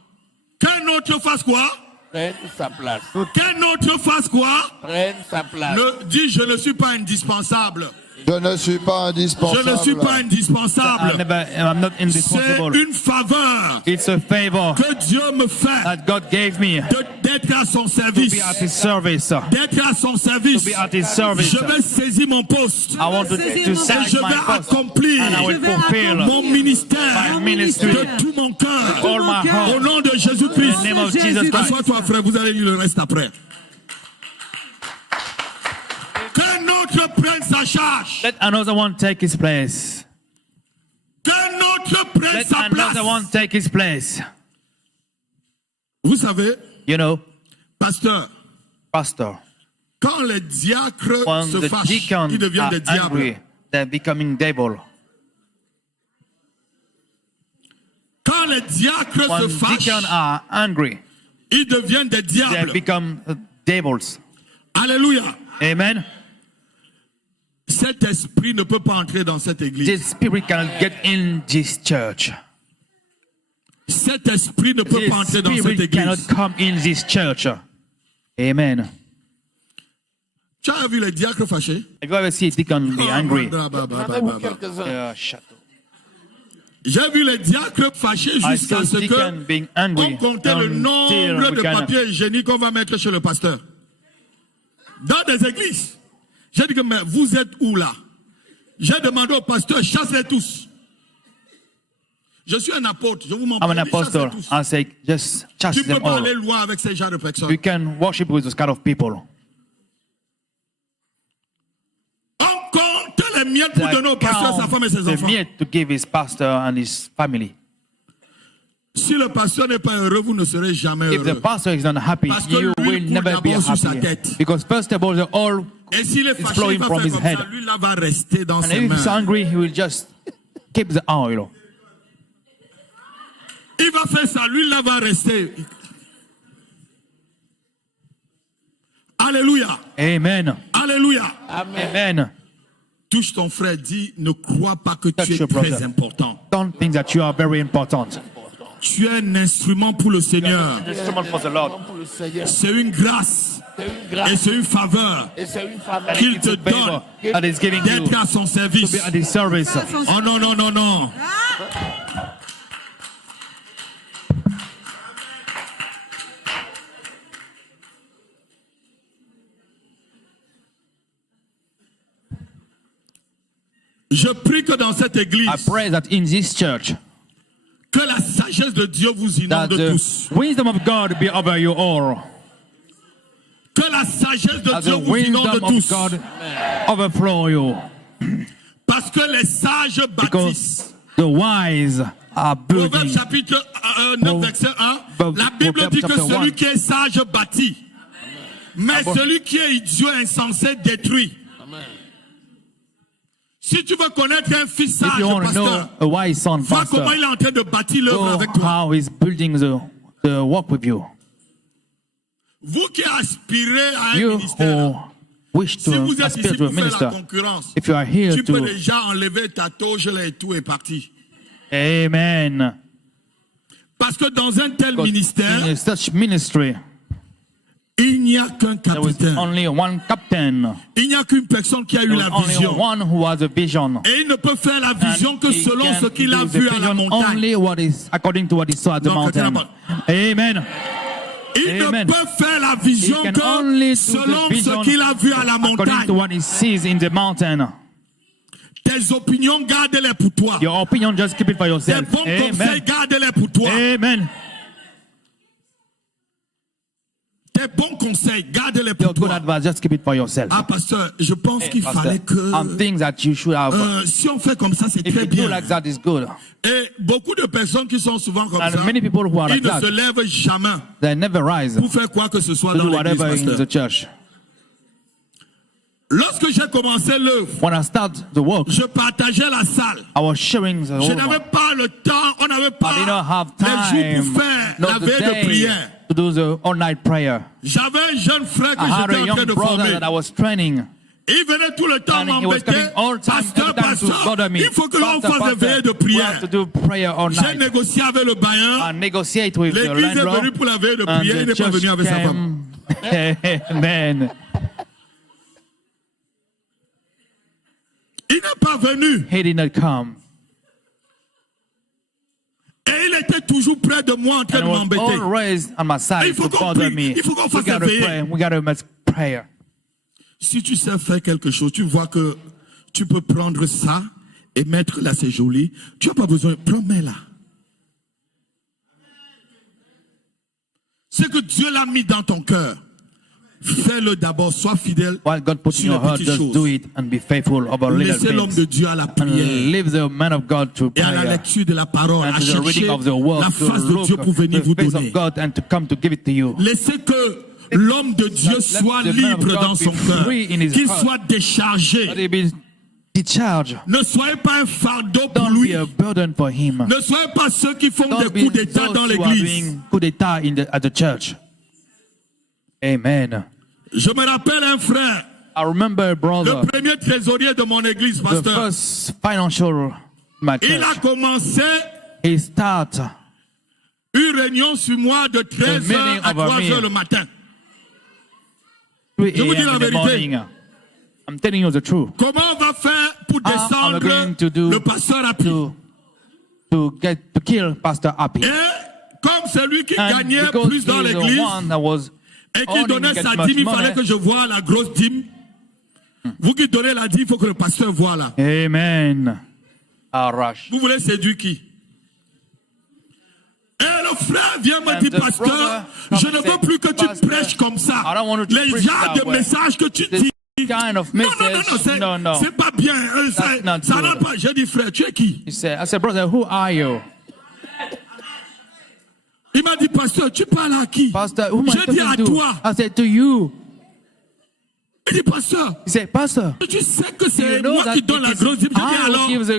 Qu'un autre fasse quoi? Prenne sa place. Qu'un autre fasse quoi? Prenne sa place. Ne dis, je ne suis pas indispensable. Je ne suis pas Je indispensable. ne suis pas indispensable. I'm not C'est indispensable. une faveur It's a favor que Dieu me fait that God gave me d'être à son to service. be at His service. D'être à son service. To be at His service. Je vais saisir mon poste. I want to Et seize je my vais post, accomplir and I will fulfill mon ministère my ministry de tout mon cœur. all my Au heart. nom de Jésus-Christ. In the name of Jesus Christ. Assois-toi, frère, vous allez lire le reste après. Qu'un autre prenne sa charge. Let another one take his place. let sa place. another one take his place. Vous savez, You know, pasteur, pastor, quand les diacres when se the fâchent, deacons ils deviennent are des diables. angry, they're becoming devil. Quand les diacres When se fâchent, deacons are angry, ils deviennent des they diables. become devils. Alléluia. Amen. Cet esprit ne peut pas entrer dans cette église. This spirit cannot get in this church. Cet esprit ne peut This pas entrer dans cette spirit cannot église. come in this church. Amen. Tu as vu les diacres fâchés? Have you ever seen a deacon be angry? Regardez-vous quelques-uns. J'ai vu les diacres fâchés I jusqu'à saw ce deacon being que on angry comptait le until nombre we de can- papiers hygiéniques qu'on va mettre chez le pasteur. Dans des églises. J'ai dit que mais vous êtes où là? J'ai demandé au pasteur, chasse-les tous. Je suis un apôtre, je vous m'en I'm an prie, chasse-les apostle. tous. I say, just Tu chase ne peux them pas all. aller loin avec ces genres de personnes. We can worship with those kind of people. On compte les miettes pour They donner au pasteur, sa femme et ses count the enfants. meat to give his pastor and his family. Si le pasteur n'est pas heureux, vous ne serez jamais If the heureux. pastor is not happy, Parce que you lui will coule never be d'abord sur sa happy. tête. Because first of all, the oil Et s'il est is fâché, il flowing va from faire his comme head. ça. Lui, là, va rester dans And ses if he's mains. angry, he will just keep the oil. Il va faire ça, lui, là, va rester. Alléluia. Amen. Alléluia. Amen. Touche ton frère, dis, ne crois pas que Touch tu es your très brother. important. Don't think that you are very important. Tu es un instrument pour le Seigneur. Instrument for the Lord. Pour le Seigneur. C'est une grâce C'est une et grâce c'est une faveur et c'est une faveur. qu'il te It's a favor donne that is giving you d'être à son to service. be at his service. Oh non, non, non, non. Je prie que dans cette église, I pray that in this church, que la sagesse de Dieu vous that inonde the tous. wisdom of God be over you all. Que la sagesse de That Dieu the vous inonde wisdom of tous. God overflow you. Parce que les sages bâtissent. Because the wise are Proverbe building. chapitre 9, verset 1. La Bible dit que Proverbe celui chapter qui est sage bâtit. Mais celui qui est idiot insensé détruit. Si tu veux connaître un fils If sage, you want to know pasteur, a wise son, vois comment pastor, il est en train de bâtir l'œuvre go avec toi. how he's building the work with you. Vous qui aspirez à un You ministère, who wish si to vous êtes aspire ici to a pour faire la minister, concurrence, if you are here tu peux to, déjà enlever ta toge là et tout est parti. amen. Parce que dans un tel Because ministère, in such ministry, il n'y a qu'un there was capitaine. only one captain. Il n'y a qu'une personne qui a eu There la was only vision. one who has a vision. Et il ne peut faire la vision And que he selon can ce qu'il a do the vu à la vision montagne. only what is according to what he saw at the Donc, mountain. attends, Amen. Il Amen. ne peut faire la vision He can only que do the selon vision ce qu'il a vu à la according to montagne. what he sees in the mountain. Tes opinions, garde-les pour toi. Your opinion, just keep it for Tes yourself. bons conseils, Amen. garde-les pour toi. Amen. Tes bons conseils, garde-les pour Your good toi. advice, just keep it for yourself. Ah, pasteur, je pense qu'il Pastor, fallait que... and things that you should have. si on fait comme ça, c'est If très you do bien. like that, is good. Et beaucoup de personnes qui sont souvent comme And ça, many people who are ils like ne that, se lèvent jamais they never rise pour faire quoi que ce soit to dans do l'église, whatever in pasteur. the church. Lorsque j'ai commencé l'œuvre, When I start the work, je partageais la salle. I was sharing the Je whole n'avais month. pas le temps, on n'avait pas I did not have les jours time, pour faire la not the veille de day prière. to do the all-night prayer. J'avais un jeune frère que I had j'étais a en train young de brother former. that I was training. Il venait tout le temps And he was m'embêter. coming all time, Pasteur, every time to pasteur, bother me. il faut que l'on Pastor, fasse des veillées de we have prière. to do prayer all J'ai night. négocié avec le bailleur. I negotiate with the L'église est venue landlord. pour la veille de And prière. Il the n'est pas church venu avec sa femme. came. Amen. Il n'est pas venu. He did not come. Et il était toujours près de moi en train And de was m'embêter. always on my Il side faut to qu'on bother prie. me. Il faut qu'on We fasse gotta des veillées. pray. We gotta make prayer. Si tu sais faire quelque chose, tu vois que tu peux prendre ça et mettre là, c'est joli. Tu n'as pas besoin. Prends-moi là. C'est que Dieu l'a mis dans ton cœur. fais-le d'abord, sois fidèle What God put in sur your les heart, petites just do choses. it and be faithful over little Laissez l'homme de things. Dieu à la prière And leave the man of God to et à la prayer lecture de la parole, and à to the chercher reading of the word, la to face de Dieu look pour venir the vous face donner. of God and to come to give it to you. Laissez que l'homme de Dieu Let soit the man of libre God dans be son cœur, free in his qu'il heart. soit déchargé. Let it be discharged. Ne soyez pas un fardeau pour Don't lui. be a burden for him. Ne soyez pas ceux qui font Don't des be coups d'état those dans who are l'église. doing coup d'état at the church. Amen. Je me rappelle un frère, I remember a le brother, premier trésorier de mon église, the pasteur. first financial my Il a church. commencé He start une réunion sur moi de 13h meeting à over 3h me. le matin. 3 Je vous dis la a.m. in the vérité. morning. I'm telling you the truth. Comment on va faire pour How am I going to do descendre le pasteur à pied? To kill Pastor Happy? Et comme c'est lui qui And gagnait because plus dans he's the l'église one that was et qui owning donnait get sa much dîme, il money. fallait que je voie la grosse dîme. Vous qui donnez la dîme, il faut que le pasteur voie là. Amen. Rush. Vous voulez séduire qui? Et le frère vient me And dire, the pasteur, brother je come ne and veux say, plus que tu Pastor, prêches comme ça. I don't want you to Les preach genres that de way. messages que tu This dis. kind of Non, message, no. c'est pas bien. Ça That's not ça good. n'a pas. J'ai dit, frère, tu es qui? I said, brother, who are you? Il m'a dit, pasteur, tu parles à qui? Pastor, who am I J'ai dit à talking to? toi. I said, to you. Il dit, pasteur, He said, Pastor, tu sais que you c'est know moi that qui donne la it is grosse dîme. J'ai dit, I who alors, gives a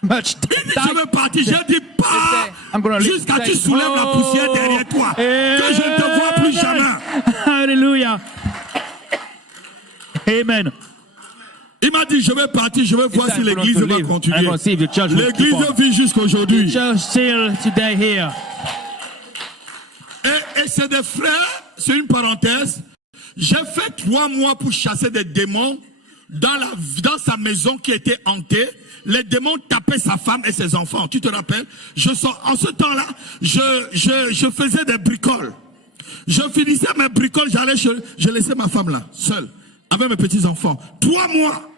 much il dit, time. je vais partir. J'ai dit, I'm pas gonna leave. jusqu'à tu Say, soulèves la poussière derrière toi. Que je ne te vois plus jamais. Hallelujah. Amen. Il m'a dit, je vais partir, je vais voir said, si I'm going l'église to va leave. continuer. I'm going to see if the church will keep L'église on. vit jusqu'à aujourd'hui. Church still today here. Et c'est des frères, c'est une parenthèse. J'ai fait 3 mois pour chasser des démons dans sa maison qui était hantée. Les démons tapaient sa femme et ses enfants. Tu te rappelles? En ce temps-là, je faisais des bricoles. Je finissais mes bricoles, je laissais ma femme là, seule, avec mes petits-enfants. 3 mois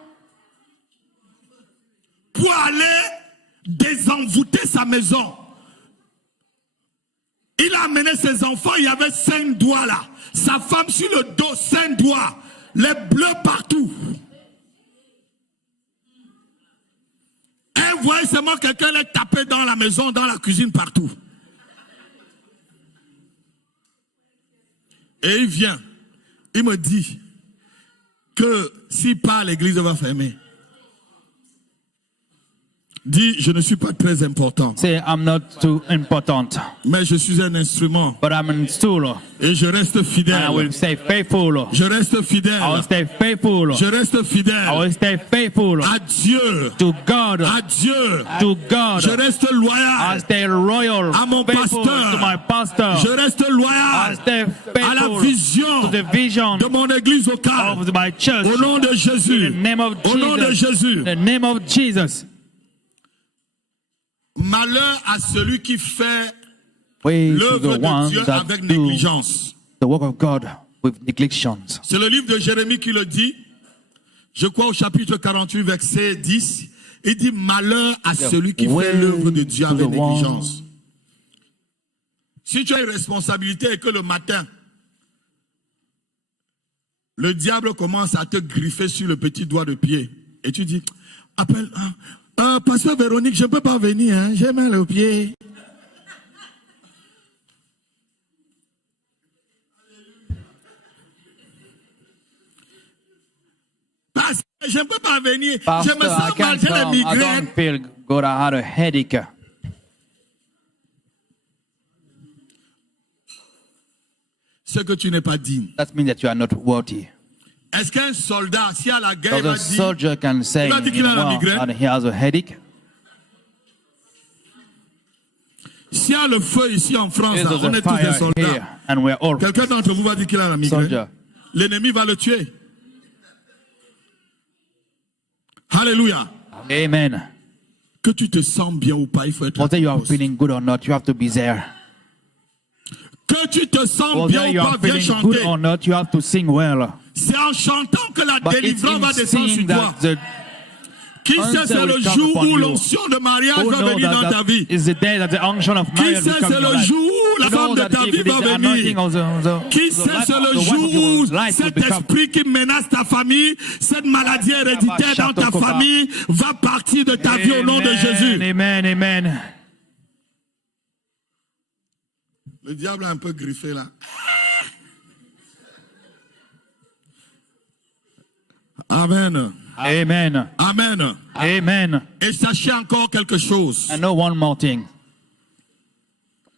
pour aller désenvoûter sa maison. Il a amené ses enfants, il y avait 5 doigts là. Sa femme sur le dos, 5 doigts. Les bleus partout. Et vous voyez seulement quelqu'un les taper dans la maison, dans la cuisine, partout. Et il vient. Il me dit que s'il part, l'église va fermer. Dis, je ne suis pas très important. Say, I'm not too important, Mais je suis un instrument. but I'm a stool. Et je reste And I fidèle. will stay faithful. Je reste fidèle. I will stay faithful. Je reste fidèle. I will stay faithful À Dieu. to God. À Dieu. To God. Je reste I loyal. stay loyal. À mon Faithful pasteur. to my pastor. Je reste I loyal stay à la faithful vision to the vision de mon église locale. of my church. Au nom de In Jésus. the name of Au nom de Jesus. Jésus. In the name of Jesus. Malheur à celui qui fait Way to l'œuvre the de ones Dieu that avec do négligence. the work of God with neglections. C'est le livre de Jérémie qui le dit. Je crois au chapitre 48, verset 10. Il dit malheur à celui qui fait l'œuvre de Dieu to avec the one. négligence. Si tu as une responsabilité et que le matin, le diable commence à te griffer sur le petit doigt de pied, et tu dis, appelle, pasteur Véronique, je ne peux pas venir, hein, j'ai mal au pied. Pasteur, je ne peux pas venir, Pastor, je me I sens mal, can't j'ai come. des I migraines. don't feel good. I had a headache. Ce que tu n'es pas digne. That means that you are not worthy. Est-ce qu'un soldat, si à la guerre, il So va the dire, soldier can say Il va dire qu'il a la well, migraine. and he has a headache. s'il y a le feu ici en France, là, There's on a est tous des fire soldats. here, and we're all Quelqu'un d'entre vous va dire qu'il a la migraine. soldier. L'ennemi va le tuer. Alléluia. Amen. Que tu te sens bien ou pas, il faut être là. Whether you are pour ça. feeling good or not, you have to be there. Que tu te sens Whether bien you ou are pas, viens feeling good chanter. or not, you have to sing well. C'est en chantant que la But it's délivrance va in descendre sur singing toi. that the Qui sait, answer c'est le will come jour upon où you. l'onction de mariage who va know venir dans that, ta vie. that is the day that the unction of Qui marriage sait, will come c'est in your le life. jour où la You know femme de that ta if vie it is va the anointing venir. of the Qui sait, life c'est of le the wife jour of your où life will cet become. esprit qui menace ta famille, cette maladie héréditaire dans ta famille, va partir de ta vie au nom de Jésus. Amen, amen. Le diable a un peu griffé là. Amen. Amen. Amen. Amen. Et sachez encore quelque chose. I know one more thing.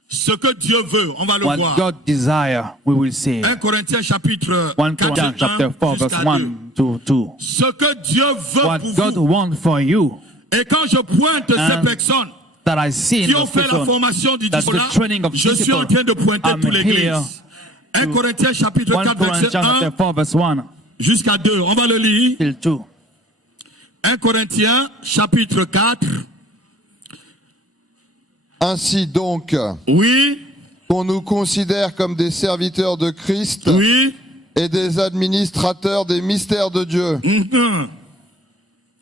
Ce que Dieu veut, on va le What voir. God desire, we will see. 1 Corinthiens chapitre 1 4, Corinthians chapter 4 verse 1 to 2. Ce que Dieu veut What pour God vous. wants for you, Et quand je pointe ces And personnes that I see in qui ont the fait la person, formation du that's the disciple, training of je suis en disciple. train de pointer I'm toute here l'église. 1 Corinthiens chapitre 1 4 Corinthians verset chapter 1 4 verse 1 jusqu'à 2. On va le lire. till 2. 1 Corinthiens chapitre 4. Ainsi donc, Oui, qu'on nous considère comme des serviteurs de Christ oui. et des administrateurs des mystères de Dieu.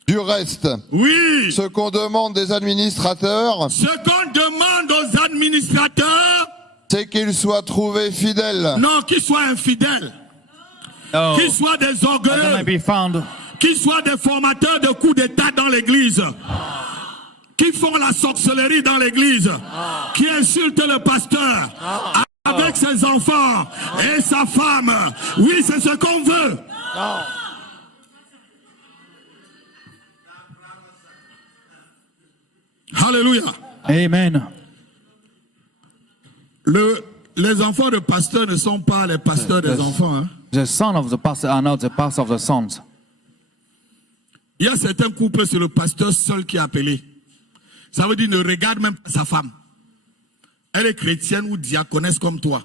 Du reste, Oui. ce qu'on demande des administrateurs, Ce qu'on demande aux administrateurs, c'est qu'ils soient trouvés fidèles. non, qu'ils soient infidèles, Oh, qu'ils soient des that they orgueilleux, may be found qu'ils soient des formateurs de coups d'état dans l'église, qui font la sorcellerie dans l'église, qui insultent le pasteur avec ses enfants et sa femme. Oui, c'est ce qu'on veut. Alléluia. Amen. Les enfants de pasteurs ne sont pas les pasteurs des enfants. Hein. The son of the pastor are not the pastor of the sons. Il y a certains couples, c'est le pasteur seul qui est appelé. Ça veut dire ne regarde même pas sa femme. Elle est chrétienne ou diaconesse comme toi.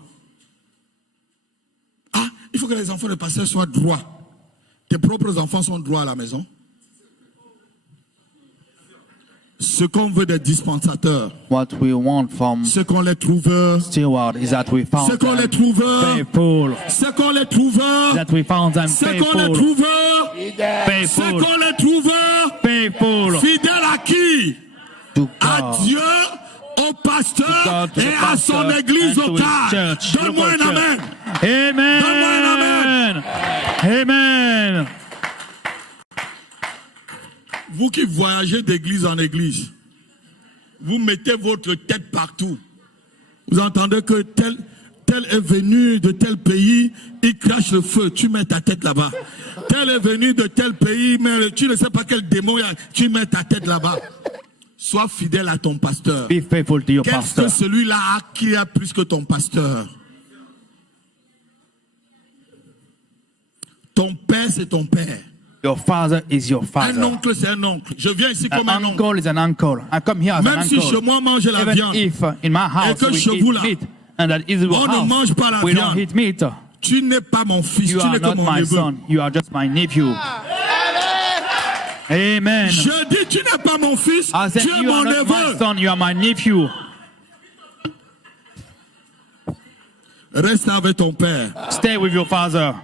Ah, il faut que les enfants de pasteur soient droits. Tes propres enfants sont droits à la maison. Ce qu'on veut des dispensateurs, What we want from ce qu'on les trouveurs, steward is that we found ce qu'on les them trouveurs, faithful. ce qu'on les trouveurs, That we found them ce qu'on les faithful. trouveurs, ce Faithful. qu'on les trouveurs, Faithful fidèles à qui? to À God. Dieu, au pasteur God, to the et à son pastor église and to his locale. church, Donne-moi un local amen. church. Amen. Donne-moi un Amen. Vous qui voyagez d'église en église, vous mettez votre tête partout. Vous entendez que tel est venu de tel pays, il crache le feu, tu mets ta tête là-bas. Tel est venu de tel pays, mais tu ne sais pas quel démon il y a, tu mets ta tête là-bas. Sois fidèle à ton pasteur. Be faithful to your Qu'est-ce pastor. que celui-là a qui a plus que ton pasteur? Ton père, c'est ton père. Your father is your Un father. oncle, c'est un oncle. Je viens ici comme An un oncle. uncle is an uncle. I come here as Même an si chez uncle. moi, mange la Even viande. if in my house que we chez eat vous, là, meat, and that is your on ne house, mange pas la we don't viande. eat meat. Tu n'es pas mon fils, You tu are n'es que not mon my neveu. son. You are just my nephew. Amen. Je dis, tu n'es pas mon fils, I said, tu es you mon are not my neveu. son. You are my nephew. Reste avec ton père. Stay with your father.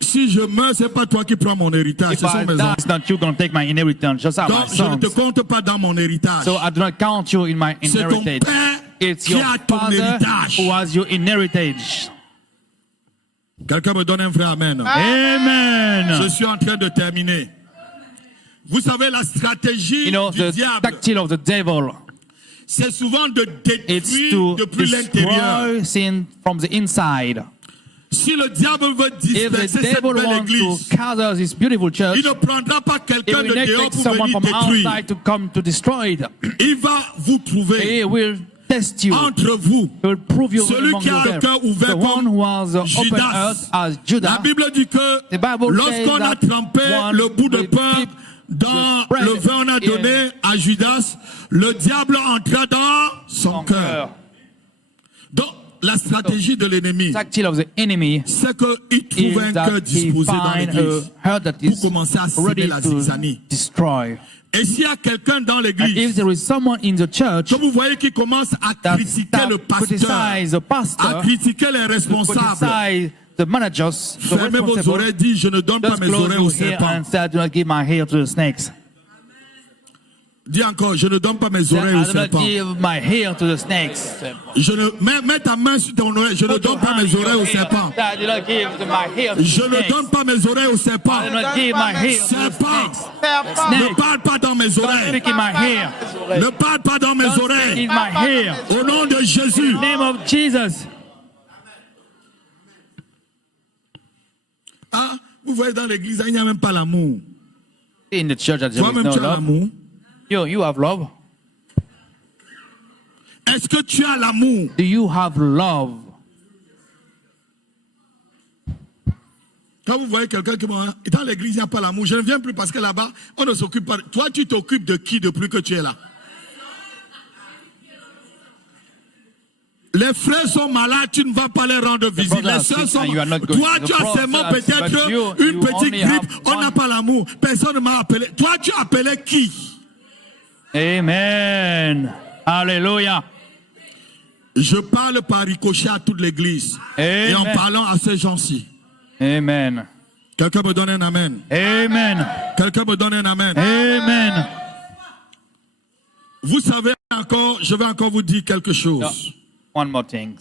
Si je meurs, c'est pas toi qui prends mon héritage, If ce I sont mes die, enfants. it's not you going to take my inheritance. Just are my Donc, je ne sons. te compte pas dans mon héritage. So I do not count you in my C'est ton inheritance. père It's qui your a ton father héritage. who has your inheritance. Quelqu'un me donne un vrai amen. Amen. Je suis en train de terminer. Vous savez, la stratégie You know, du the diable, tactile of the devil, c'est souvent de it's détruire to depuis l'intérieur. destroy sin from the inside. Si le diable veut If disperser the cette devil belle wants église, to gather this beautiful church, il ne prendra pas he quelqu'un will de not dehors take pour someone venir from détruire. outside to come to destroy it. Il va vous trouver He will test you. entre vous. He will prove you Celui among qui a le yourselves. cœur ouvert The one comme who has open Judas. earth as La Judah. Bible dit que The Bible lorsqu'on says a that trempé one le bout de will pain dip dans the bread le vin, on a donné à Judas, le diable entra dans son cœur. Donc, la stratégie de l'ennemi, Tactile of the enemy c'est qu'il is trouve un cœur that he disposé dans find a l'église heart that pour is commencer à semer ready la to zizanie. destroy. Et s'il y a quelqu'un dans And if l'église there is someone in the church que vous voyez qui commence à that critiquer le pasteur, criticize the à pastor, critiquer les responsables, criticize the managers, the fermez vos responsible, oreilles, dit je ne donne pas just mes close oreilles aux your ear serpents. and say, do not give my hair to the snakes. Dis encore, je ne donne pas mes oreilles I aux do not serpents. give my ear to the snakes. Mets ta main sur ton oreille. Je ne donne pas mes oreilles aux serpents. I do not give my ear to the Je ne snakes. donne pas mes oreilles aux serpents. I do not give my ear to the Serpent. snakes. Ne Snake. parle pas dans mes Don't oreilles. speak in my ear. Ne parle pas dans mes Don't speak oreilles. in my ear. Au nom de Jésus. In the name of Jesus. Ah, vous voyez dans l'église, il n'y a même pas l'amour. In the church, there is Toi-même, no tu as love. l'amour. You have love. Est-ce que tu as l'amour? Do you have love? Quand vous voyez quelqu'un qui m'a dans l'église, il n'y a pas l'amour, je ne viens plus parce que là-bas, on ne s'occupe pas. Toi, tu t'occupes de qui depuis que tu es là? Les frères sont malades, tu ne vas pas les rendre visite. Les brothers sœurs are sont sick and you are not going. toi, The tu as brothers seulement are sick, peut-être but you une petite only grippe. have On n'a one. pas l'amour. Personne ne m'a appelé. Toi, tu as appelé qui? Amen. Hallelujah. Je parle par ricochet à toute l'église. Et en Amen. parlant à ces gens-ci. Amen. Quelqu'un me donne un amen. Amen. Quelqu'un me donne un amen. Amen. Vous savez encore, je vais encore vous dire quelque chose. No. One more thing.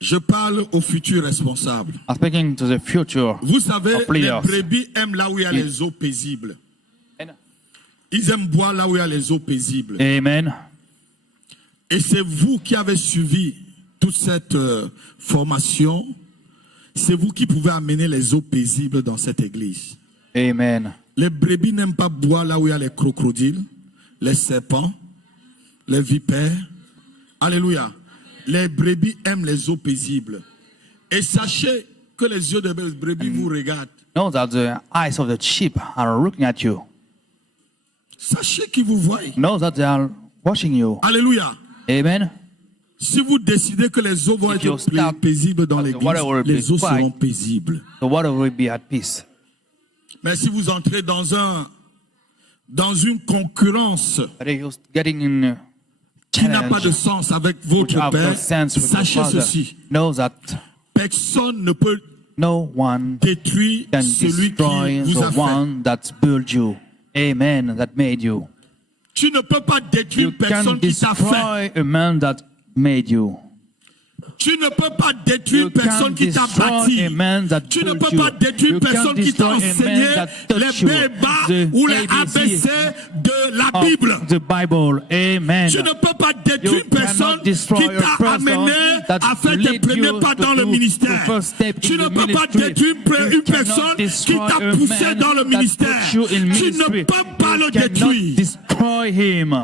Je parle aux futurs responsables. I'm speaking to the future. Vous savez, Of les leaders. brebis aiment là où il y a les eaux paisibles. Amen. Ils aiment boire là où il y a les eaux paisibles. Amen. Et c'est vous qui avez suivi toute cette formation. C'est vous qui pouvez amener les eaux paisibles dans cette église. Amen. Les brebis n'aiment pas boire là où il y a les crocodiles, les serpents, les vipères. Alléluia. Les brebis aiment les eaux paisibles. Et sachez que les yeux des brebis vous regardent. Know that the eyes of the sheep are looking at you. Sachez qu'ils vous voient. Know that they are watching you. Alléluia. Amen. Si vous décidez que les eaux vont If you être stop, paisibles dans the l'église, water will be les eaux quiet. seront paisibles. The water will be at peace. Mais si vous entrez dans une concurrence But if you're getting in qui n'a pas de challenge sens avec which votre have no Père, sense with your sachez father, ceci. know that Personne ne peut no one détruire can celui destroy qui vous a the fait. one that built you. Amen. That made you. Tu ne peux pas détruire You can personne qui t'a fait. destroy a man that made you. Tu ne peux pas détruire You personne can qui t'a destroy bâti. a man that Tu ne built peux you. pas détruire You personne can qui t'a destroy a enseigné man that taught les you bébas the ou les ABC ABC de la of Bible. the Bible. Amen. Tu ne peux pas détruire You personne cannot destroy qui a t'a person amené that à faire tes lead premiers you pas to dans le do ministère. the first step Tu in ne the peux pas ministry. détruire You une cannot personne qui destroy t'a a poussé man dans le that ministère. put you in Tu ne ministry. peux pas You le cannot détruire. destroy him.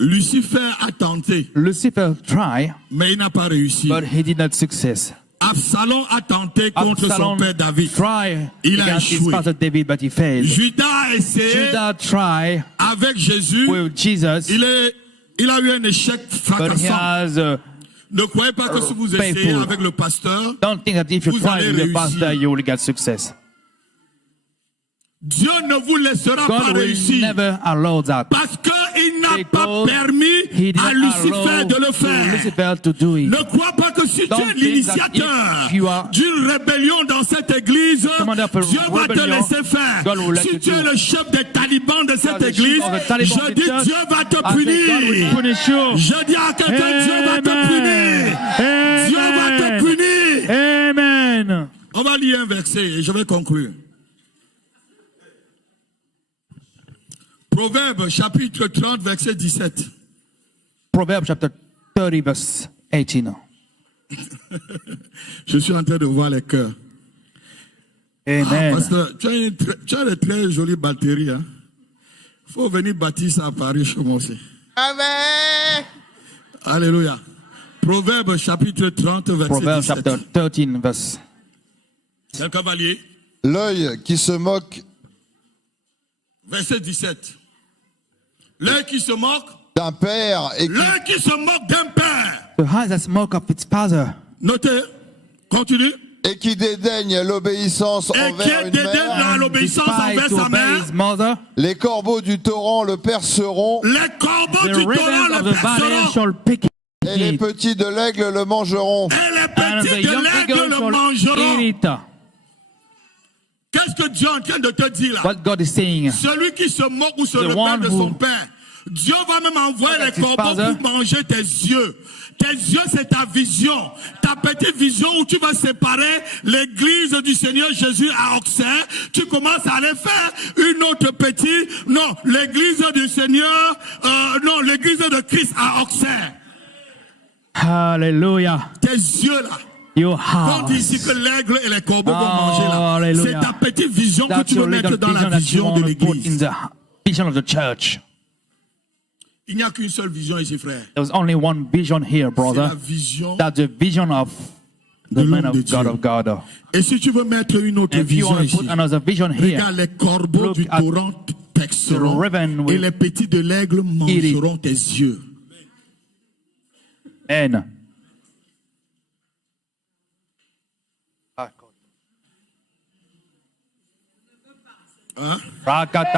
Lucifer a tenté, Lucifer tried, mais il n'a pas réussi. but he did not success. Absalom a tenté contre son Absalom père David. tried Il a against his échoué. father David, but he failed. Judas a essayé Judah tried avec Jésus. with Jesus, Il a eu un échec but he fracassant. has. Ne croyez pas que si vous essayez Faithful. avec le pasteur, Don't think that if you Vous try allez with the réussir. pastor, you will get success. Dieu ne vous laissera pas God will réussir. never allow that. Parce qu'il n'a pas Because permis He did à not Lucifer allow de le to faire. Lucifer to do it. Ne crois pas que si tu Don't es think l'initiateur that if you are d'une rébellion dans cette église, commander of a Dieu va te rebellion, laisser faire. God will let Si you tu es do. le chef des talibans de cette the chief église, of the Taliban je of the dis church, Dieu va te I say God will punir. punish you. Je dis à quelqu'un, Dieu va te punir. Dieu va te punir. Amen. On va lire un verset et je vais conclure. Proverbe chapitre 30 verset 17. Proverbs chapter 30 verse 18. Je suis en train de voir les cœurs. Amen. Parce que tu as de très jolies batteries. Hein? Faut venir bâtir ça à Paris chez moi aussi. Amen. Alléluia. Proverbe chapitre 30 verset Proverbs 17. chapter 13 verse. C'est un cavalier. L'œil qui se moque Verset 17. L'œil qui se moque. d'un père et qui L'œil qui se moque d'un père. The eyes that smoke of its father. Notez. Continue. dédaigne l'obéissance Et envers qui une dédaigne mère, l'obéissance envers Despise to sa obey mère. his mother. les corbeaux du torrent le perceront Les corbeaux The du torrent ravens of le the valley perceront. shall pick et les it. petits de l'aigle le mangeront. Et les And petits the de young l'aigle eagle le shall mangeront. eat it. Qu'est-ce que Dieu est en train de te dire là? What God is saying. Celui qui se moque ou se The rebelle one de who- son père, Dieu va même envoyer les his corbeaux father. pour manger tes yeux. Tes yeux, c'est ta vision. Ta petite vision où tu vas séparer l'église du Seigneur Jésus à Auxerre. Tu commences à aller faire une autre petite. Non, l'église du Seigneur. Non, l'église de Christ à Auxerre. Hallelujah. Tes yeux là. Your Quand house. ici que l'aigle et les corbeaux vont manger là. Hallelujah. C'est ta petite vision que That's tu veux your mettre little dans la vision that you vision de want to put in l'église. the vision of the church. Il n'y a qu'une seule vision ici, frère. There's only one vision here, C'est la brother. vision. That's the vision of the De man l'homme de of Dieu. God. Et si tu veux mettre une autre If you vision want to ici, put another vision here, regarde les corbeaux look du at torrent texeront the raven will et les petits de l'aigle mangeront tes yeux. and Hein? Acclame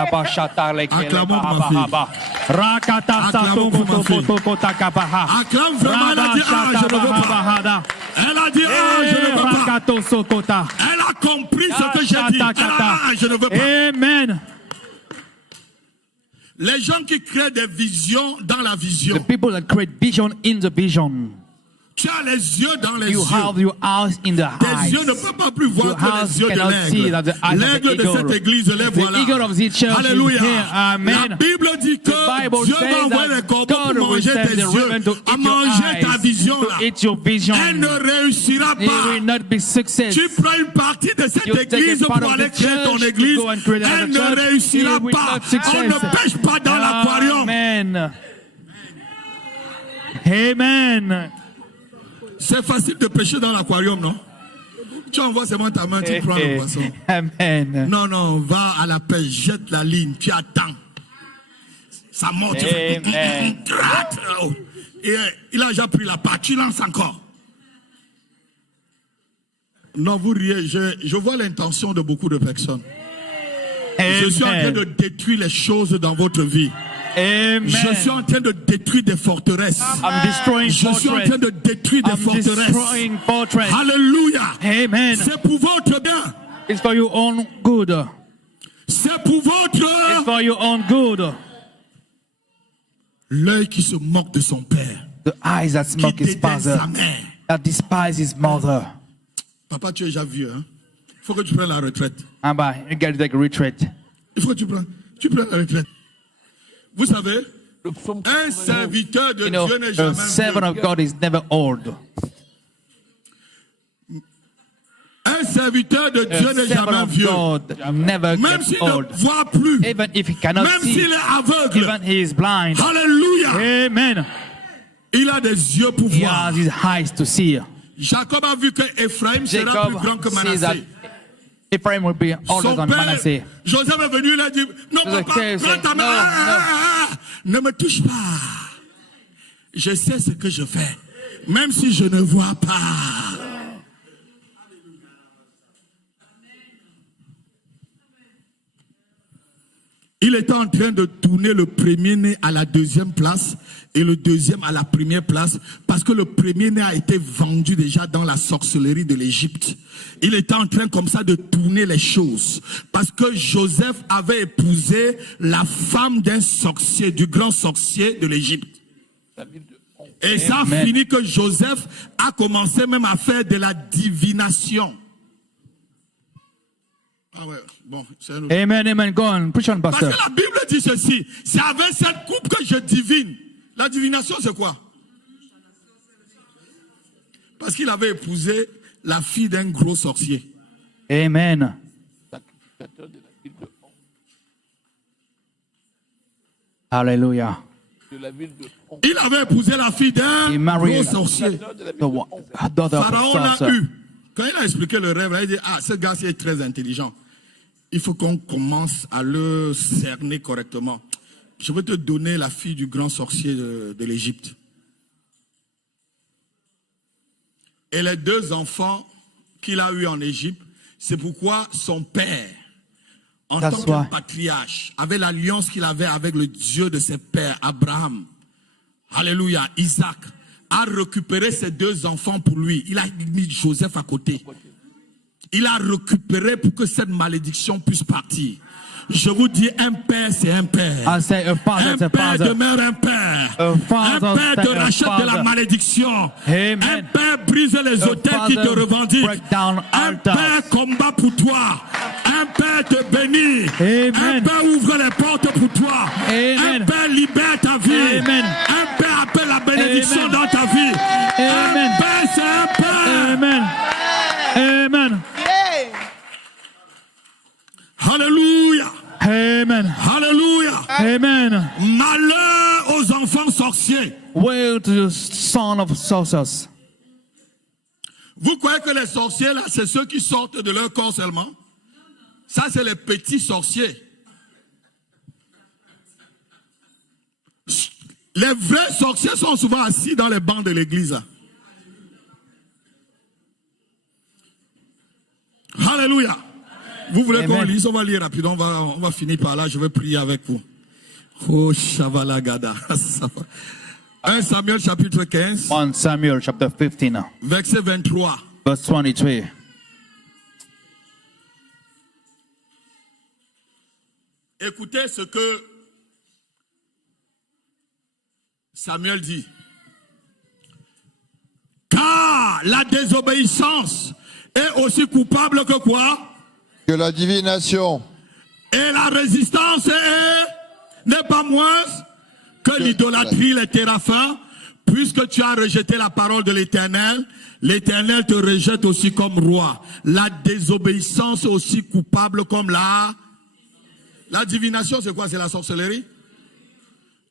Acclame vraiment, elle a dit, ah, je ne veux pas. Elle a dit, ah, je ne veux pas. Elle a compris ce que j'ai dit. Elle a dit, ah, je ne veux pas. Amen. Les gens qui créent des visions dans la vision. The people that create vision in the vision. Tu as les yeux dans les You yeux. have your eyes in the Tes eyes. yeux ne peuvent pas plus voir Your que eyes les yeux cannot see de that the l'aigle. eyes of the L'aigle de eagle. cette église, les The voilà. eagle of this church is Alléluia. here. Amen. La Bible dit que The Bible Dieu va says envoyer that les corbeaux God pour will manger send tes the yeux, raven to à eat your manger ta eyes, vision to là. eat your vision. Elle ne réussira It pas. will not be success. Tu prends une partie de cette You take église a part pour of aller the créer ton church église. to go and create Elle another ne church. réussira It will pas. not success. On ne pêche pas dans l'aquarium. Amen. Amen. C'est facile de pêcher dans l'aquarium, non? Tu envoies seulement ta main, tu prends le poisson. Amen. Non, non, va à la pêche, jette la ligne, tu attends. Ça monte. tu fais Amen. Et il a déjà pris la part, tu lances encore. Non, vous riez, je vois l'intention de beaucoup de personnes. Je suis en train de détruire les choses dans votre vie. Amen. Je suis en train de détruire des forteresses. I'm destroying Je suis en fortress. train de détruire des I'm forteresses. destroying fortress. Alléluia. Amen. C'est pour votre bien. It's for your own good. C'est pour It's votre... for your own good. L'œil qui se moque de son père. The eyes that Qui smoke his déteste sa father, mère. that despise his mother. Papa, tu es déjà vieux. Hein? Il faut que tu prennes la retraite. Abba, you got to take a retreat. Il faut que tu prennes la retraite. Vous savez, un serviteur de You know, Dieu n'est the jamais servant vieux. of God is never old. Un serviteur de Dieu The n'est servant jamais of vieux. God never Même gets s'il old. ne voit plus. Even if he cannot Même see, s'il est aveugle. even he is blind. Alléluia. Amen. Il a des yeux pour He voir. has his eyes to see. Jacob a vu que Ephraim sera plus grand que Jacob sees that Manasseh. Ephraim will be older Son than père, Manasseh. Joseph est venu, il a dit, non Joseph papa, said, prends ta main, no, ne me touche pas. Je sais ce que je fais, même si je ne vois pas. Il était en train de tourner le premier-né à la deuxième place et le deuxième à la première place parce que le premier-né a été vendu déjà dans la sorcellerie de l'Égypte. Il était en train comme ça de tourner les choses parce que Joseph avait épousé la femme d'un sorcier, du grand sorcier de l'Égypte. Et ça a Amen. fini que Joseph a commencé même à faire de la divination. Ah ouais, bon, c'est un autre. Amen, amen. Go on, preach on, Parce Pastor. que la Bible dit ceci, c'est avec cette coupe que je divine. La divination, c'est quoi? Parce qu'il avait épousé la fille d'un gros sorcier. Amen. Hallelujah. Il avait épousé la fille d'un He married gros sorcier. the daughter of Pharaon a a sorcerer. eu. Quand il a expliqué le rêve, il a dit, ah, ce gars-ci est très intelligent. Il faut qu'on commence à le cerner correctement. Je vais te donner la fille du grand sorcier de l'Égypte. Et les deux enfants qu'il a eus en Égypte, c'est pourquoi son père, en That's tant why. que patriarche, avec l'alliance qu'il avait avec le Dieu de ses pères, Abraham, alléluia, Isaac, a récupéré ses deux enfants pour lui. Il a mis Joseph à côté. il a récupéré pour que cette malédiction puisse partir. Je vous dis, un père, c'est un père. I say a father Un is a père father. demeure un père. A father Un père te is a rachète de la father. malédiction. Amen. Un père brise les A hôtels qui te father revendiquent. break down Un altars. père combat pour toi. Un père te bénit. Amen. Un père ouvre les portes pour toi. Amen. Un père libère ta vie. Amen. Un père appelle la bénédiction Amen. dans ta vie. Amen. Un père, c'est un père. Amen. Amen. Alléluia. Amen. Alléluia. Amen. Malheur aux enfants sorciers. Woe to the son of sorcerers. Vous croyez que les sorciers, là, c'est ceux qui sortent de leur corps seulement? Ça, c'est les petits sorciers. Les vrais sorciers sont souvent assis dans les bancs de l'église. Là. Alléluia. Vous voulez qu'on Amen. lise? On va lire rapidement. On va finir par là. Je vais prier avec vous. Oh, Shavalagada. 1 Samuel chapitre 15, 1 Samuel chapter 15, verset 23. verse 23. Écoutez ce que Samuel dit. Car la désobéissance est aussi coupable que quoi? Que la divination. Et la résistance n'est pas moins que l'idolâtrie, les téraphins. Puisque tu as rejeté la parole de l'Éternel, l'Éternel te rejette aussi comme roi. La désobéissance est aussi coupable comme la divination, c'est quoi? C'est la sorcellerie.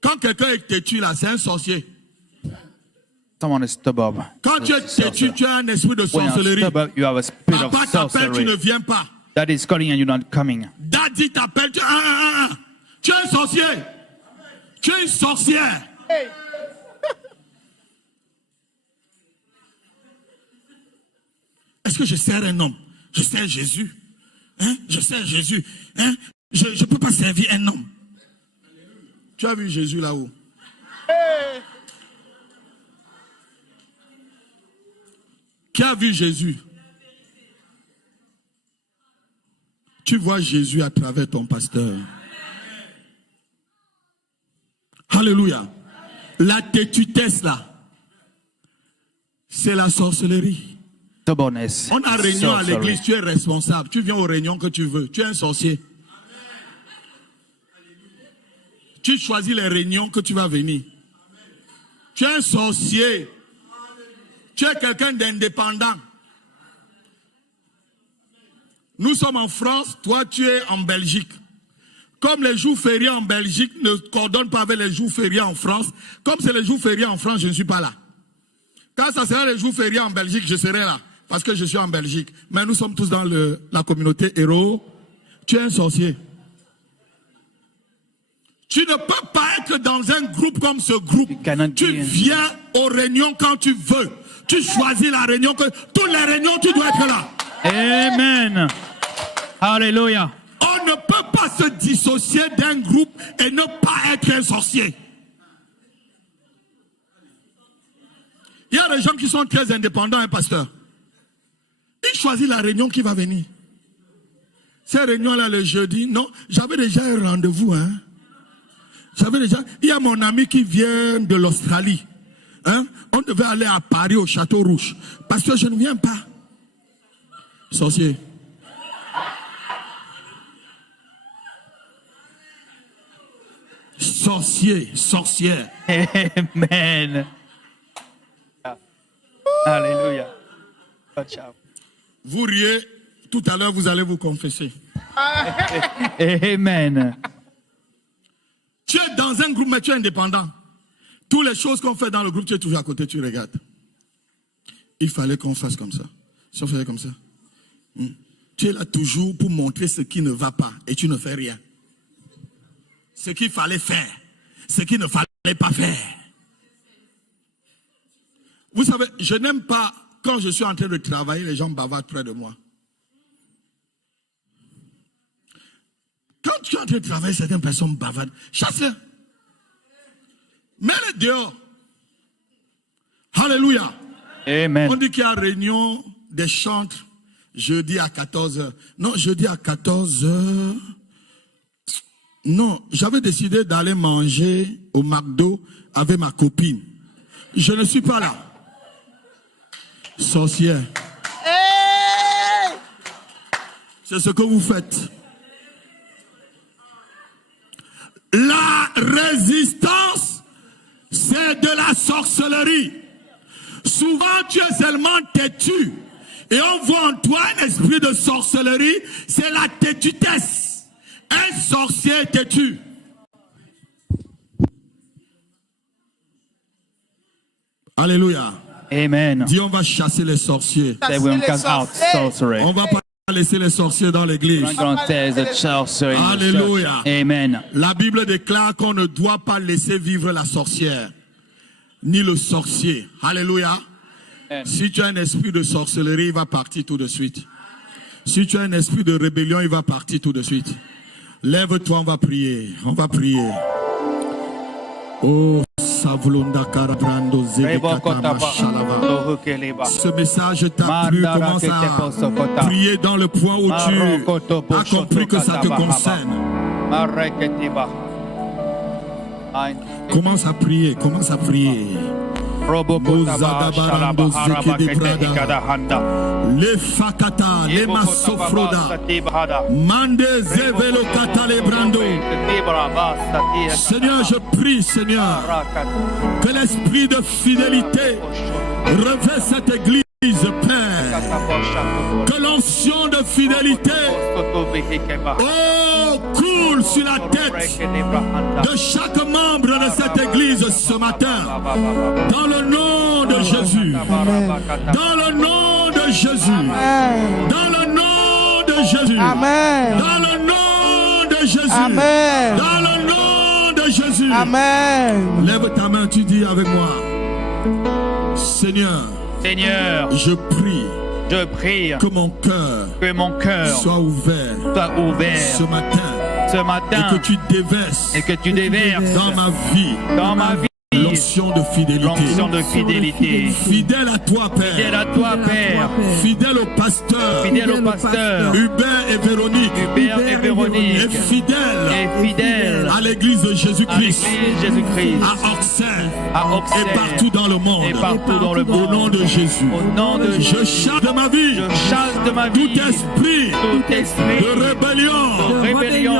Quand quelqu'un est têtu là, c'est un sorcier. Someone is stubborn. Quand tu es têtu, tu as un esprit de When you're sorcellerie. stubborn, you have a spirit of Papa t'appelle, tu ne sorcery. viens pas. That is calling and you're not coming. Daddy t'appelle, tu es un sorcier. Tu es une sorcière. Est-ce que je sers un homme? Je sers Jésus. Hein? Je sers Jésus. Hein? Je ne peux pas servir un homme. Tu as vu Jésus là-haut? Qui a vu Jésus? Tu vois Jésus à travers ton pasteur. Alléluia. La têtutesse là, c'est la sorcellerie. Stubbornness. On a réunion à sorcery. l'église, tu es responsable. Tu viens aux réunions que tu veux. Tu es un sorcier. Tu choisis les réunions que tu vas venir. Tu es un sorcier. Tu es quelqu'un d'indépendant. Nous sommes en France, toi tu es en Belgique. Comme les jours fériés en Belgique ne coordonnent pas avec les jours fériés en France, comme c'est les jours fériés en France, je ne suis pas là. Quand ça sera les jours fériés en Belgique, je serai là, parce que je suis en Belgique. Mais nous sommes tous dans la communauté héros. Tu es un sorcier. Tu ne peux pas être dans un groupe comme ce groupe. Tu viens aux réunions quand tu veux. Tu choisis la réunion, toutes les réunions, tu dois être là. Amen. Hallelujah. On ne peut pas se dissocier d'un groupe et ne pas être un sorcier. Il y a des gens qui sont très indépendants, un pasteur. Il choisit la réunion qui va venir. Ces réunions-là, le jeudi, non, j'avais déjà un rendez-vous. Hein. Il y a mon ami qui vient de l'Australie. Hein. On devait aller à Paris, au Château Rouge. Pasteur, je ne viens pas. Sorcier. Sorcier, sorcière. Amen. Hallelujah. Watch out. Vous riez, tout à l'heure vous allez vous confesser. Amen. Tu es dans un groupe, mais tu es indépendant. Toutes les choses qu'on fait dans le groupe, tu es toujours à côté, tu regardes. Il fallait qu'on fasse comme ça. Si on faisait comme ça. Tu es là toujours pour montrer ce qui ne va pas et tu ne fais rien. Ce qu'il fallait faire, ce qu'il ne fallait pas faire. Vous savez, je n'aime pas quand je suis en train de travailler, les gens bavardent près de moi. Quand tu es en train de travailler, certaines personnes bavardent. Chasse-les. Mets-les dehors. Alléluia. Amen. On dit qu'il y a réunion des chantres jeudi à 14h. Non, jeudi à 14h. Non, j'avais décidé d'aller manger au McDo avec ma copine. Je ne suis pas là. Sorcière. C'est ce que vous faites. La résistance, c'est de la sorcellerie. Souvent, tu es seulement têtu. Et on voit en toi un esprit de sorcellerie. C'est la têtutesse. Un sorcier têtu. Alléluia. Amen. Dis, on va chasser les sorciers. Say we will cast out sorcery. On va pas laisser les sorciers dans l'église. We're not going to test the sorcery in the church. Alléluia. Amen. La Bible déclare qu'on ne doit pas laisser vivre la sorcière, ni le sorcier. Alléluia. Si tu as un esprit de sorcellerie, il va partir tout de suite. Si tu as un esprit de rébellion, il va partir tout de suite. Lève-toi, on va prier. On va prier. Oh, Savlunda Karabrando Zebekata Mashalava. Ce message t'a plu. Commence à prier dans le point où tu as compris que ça te concerne. Commence à prier. Commence à prier. Les fakata, les masofroda, mande zevelo katale brando. Seigneur, je prie, Seigneur, que l'esprit de fidélité revêt cette église, Père. Que l'onction de fidélité, oh, coule sur la tête de chaque membre de cette église ce matin. Dans le nom de Jésus. Dans le nom de Jésus. Dans le nom de Jésus. Amen. Dans le nom de Jésus. Amen. Dans le nom de Jésus. Amen. Lève ta main, tu dis avec moi. Seigneur, je prie que mon cœur soit ouvert ce matin et que tu déverses dans ma vie l'onction de fidélité. Fidèle à toi, Père. Fidèle au pasteur. Hubert et Véronique. Et fidèle à l'église de Jésus-Christ. À Auxerre. Et partout dans le monde. Au nom de Jésus. Je chasse de ma vie. Tout esprit de rébellion.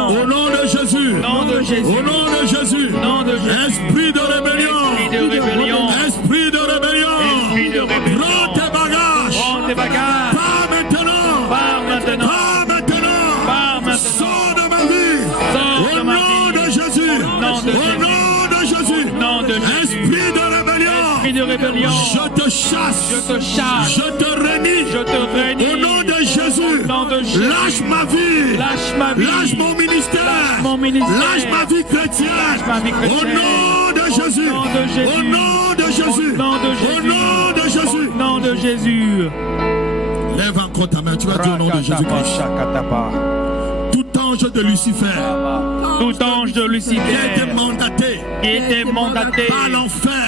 Au nom de Jésus. Au nom de Jésus. Esprit de rébellion. Esprit de rébellion. Prends tes bagages. Pas maintenant. Sors de ma vie. Au nom de Jésus. Au nom de Jésus. Esprit de rébellion. Je te chasse. Je te réunis. Au nom de Jésus. Lâche ma vie. Lâche mon ministère. Lâche ma vie chrétienne. Au nom de Jésus. Au nom de Jésus. Au nom de Jésus. Lève encore ta main. Tu vas dire au nom de Jésus-Christ. Tout ange de Lucifer. Qui était mandaté par l'enfer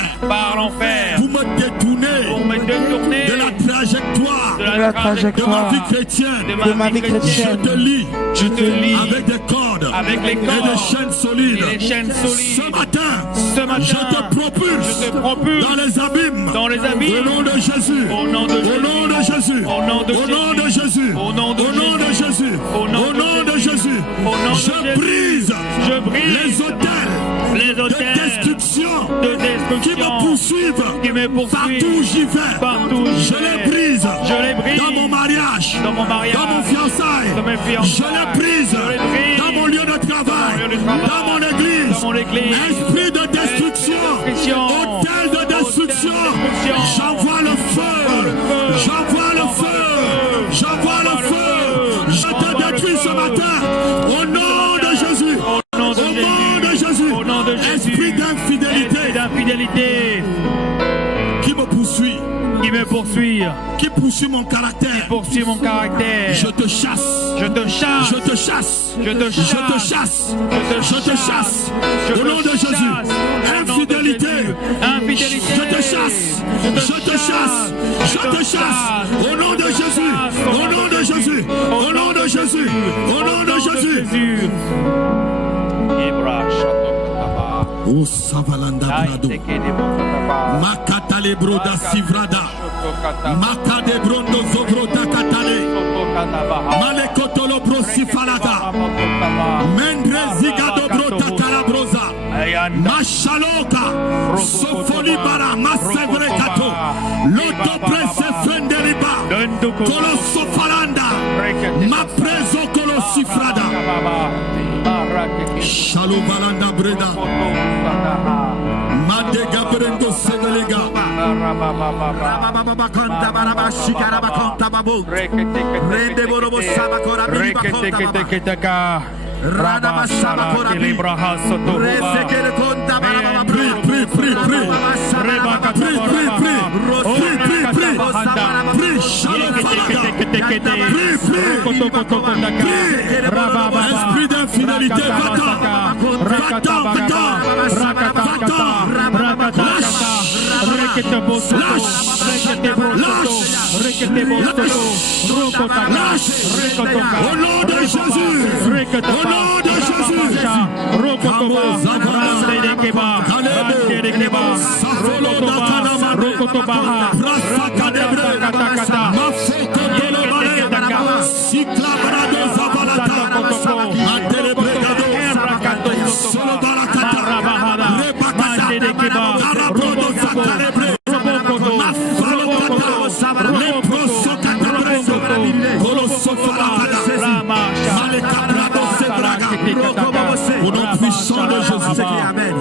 pour me détourner de la trajectoire de ma vie chrétienne. Je te lis avec des cordes et des chaînes solides. Ce matin, je te propulse dans les abîmes. Au nom de Jésus. Au nom de Jésus. Je brise les hôtels de destruction qui me poursuivent partout où j'y vais. Je les brise dans mon mariage, dans mon fiançailles. Je les brise dans mon lieu de travail, dans mon église. Esprit de destruction, hôtel de destruction, j'envoie le feu. Je te détruis ce matin. Au nom de Jésus. Au nom de Jésus. Esprit d'infidélité qui me poursuit. Qui poursuit mon caractère. Je te chasse. Au nom de Jésus. Infidélité. Je te chasse. Au nom de Jésus. Jésus. Oh Savalanda Brado. Makatale Broda Sivrada. Makade Brondo Zobroda Katale. Malekotolo Brosifalada. Mendre Zigado Broda Calabrosa. Machaloka. Sofoli Bara. Masevre Kato. Loto Presse Fenderiba. Colosso Falanda. Ma preso Colosifrada. Shalom Balanda Breda. Made Gabrendo Sevelega. Rabababakanta Barabashika Rabakonta Babu. Rende Borobo Sabakora Bibakonta. Radabashaba Korabi. Resekele Konta Barababa. Esprit d'infidélité, va-t'en, au nom de Jésus, au nom puissant de Jésus. Amen.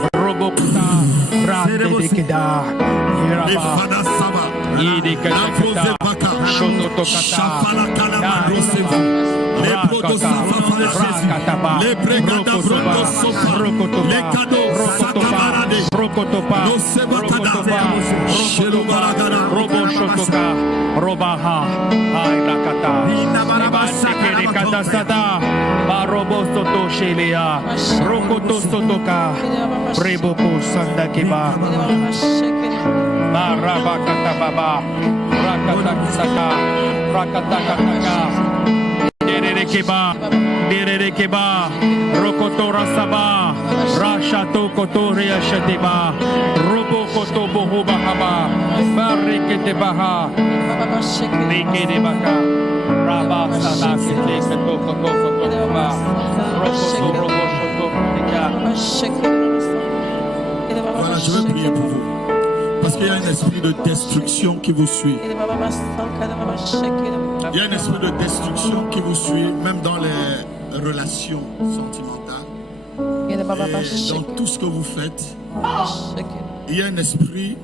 Derekeba, Rokotora Saba, Rashato Kotoria Shateba, Robo Kotobo Hubahaba, Barikete Baha, Rikede Baka, Rabba Sadaki, Koto Kotoba, Robo Voilà, je vais prier pour vous. Parce qu'il y a un esprit de destruction qui vous suit. Il y a un esprit de destruction qui vous suit, même dans les relations sentimentales. Et dans tout ce que vous faites, il y a un esprit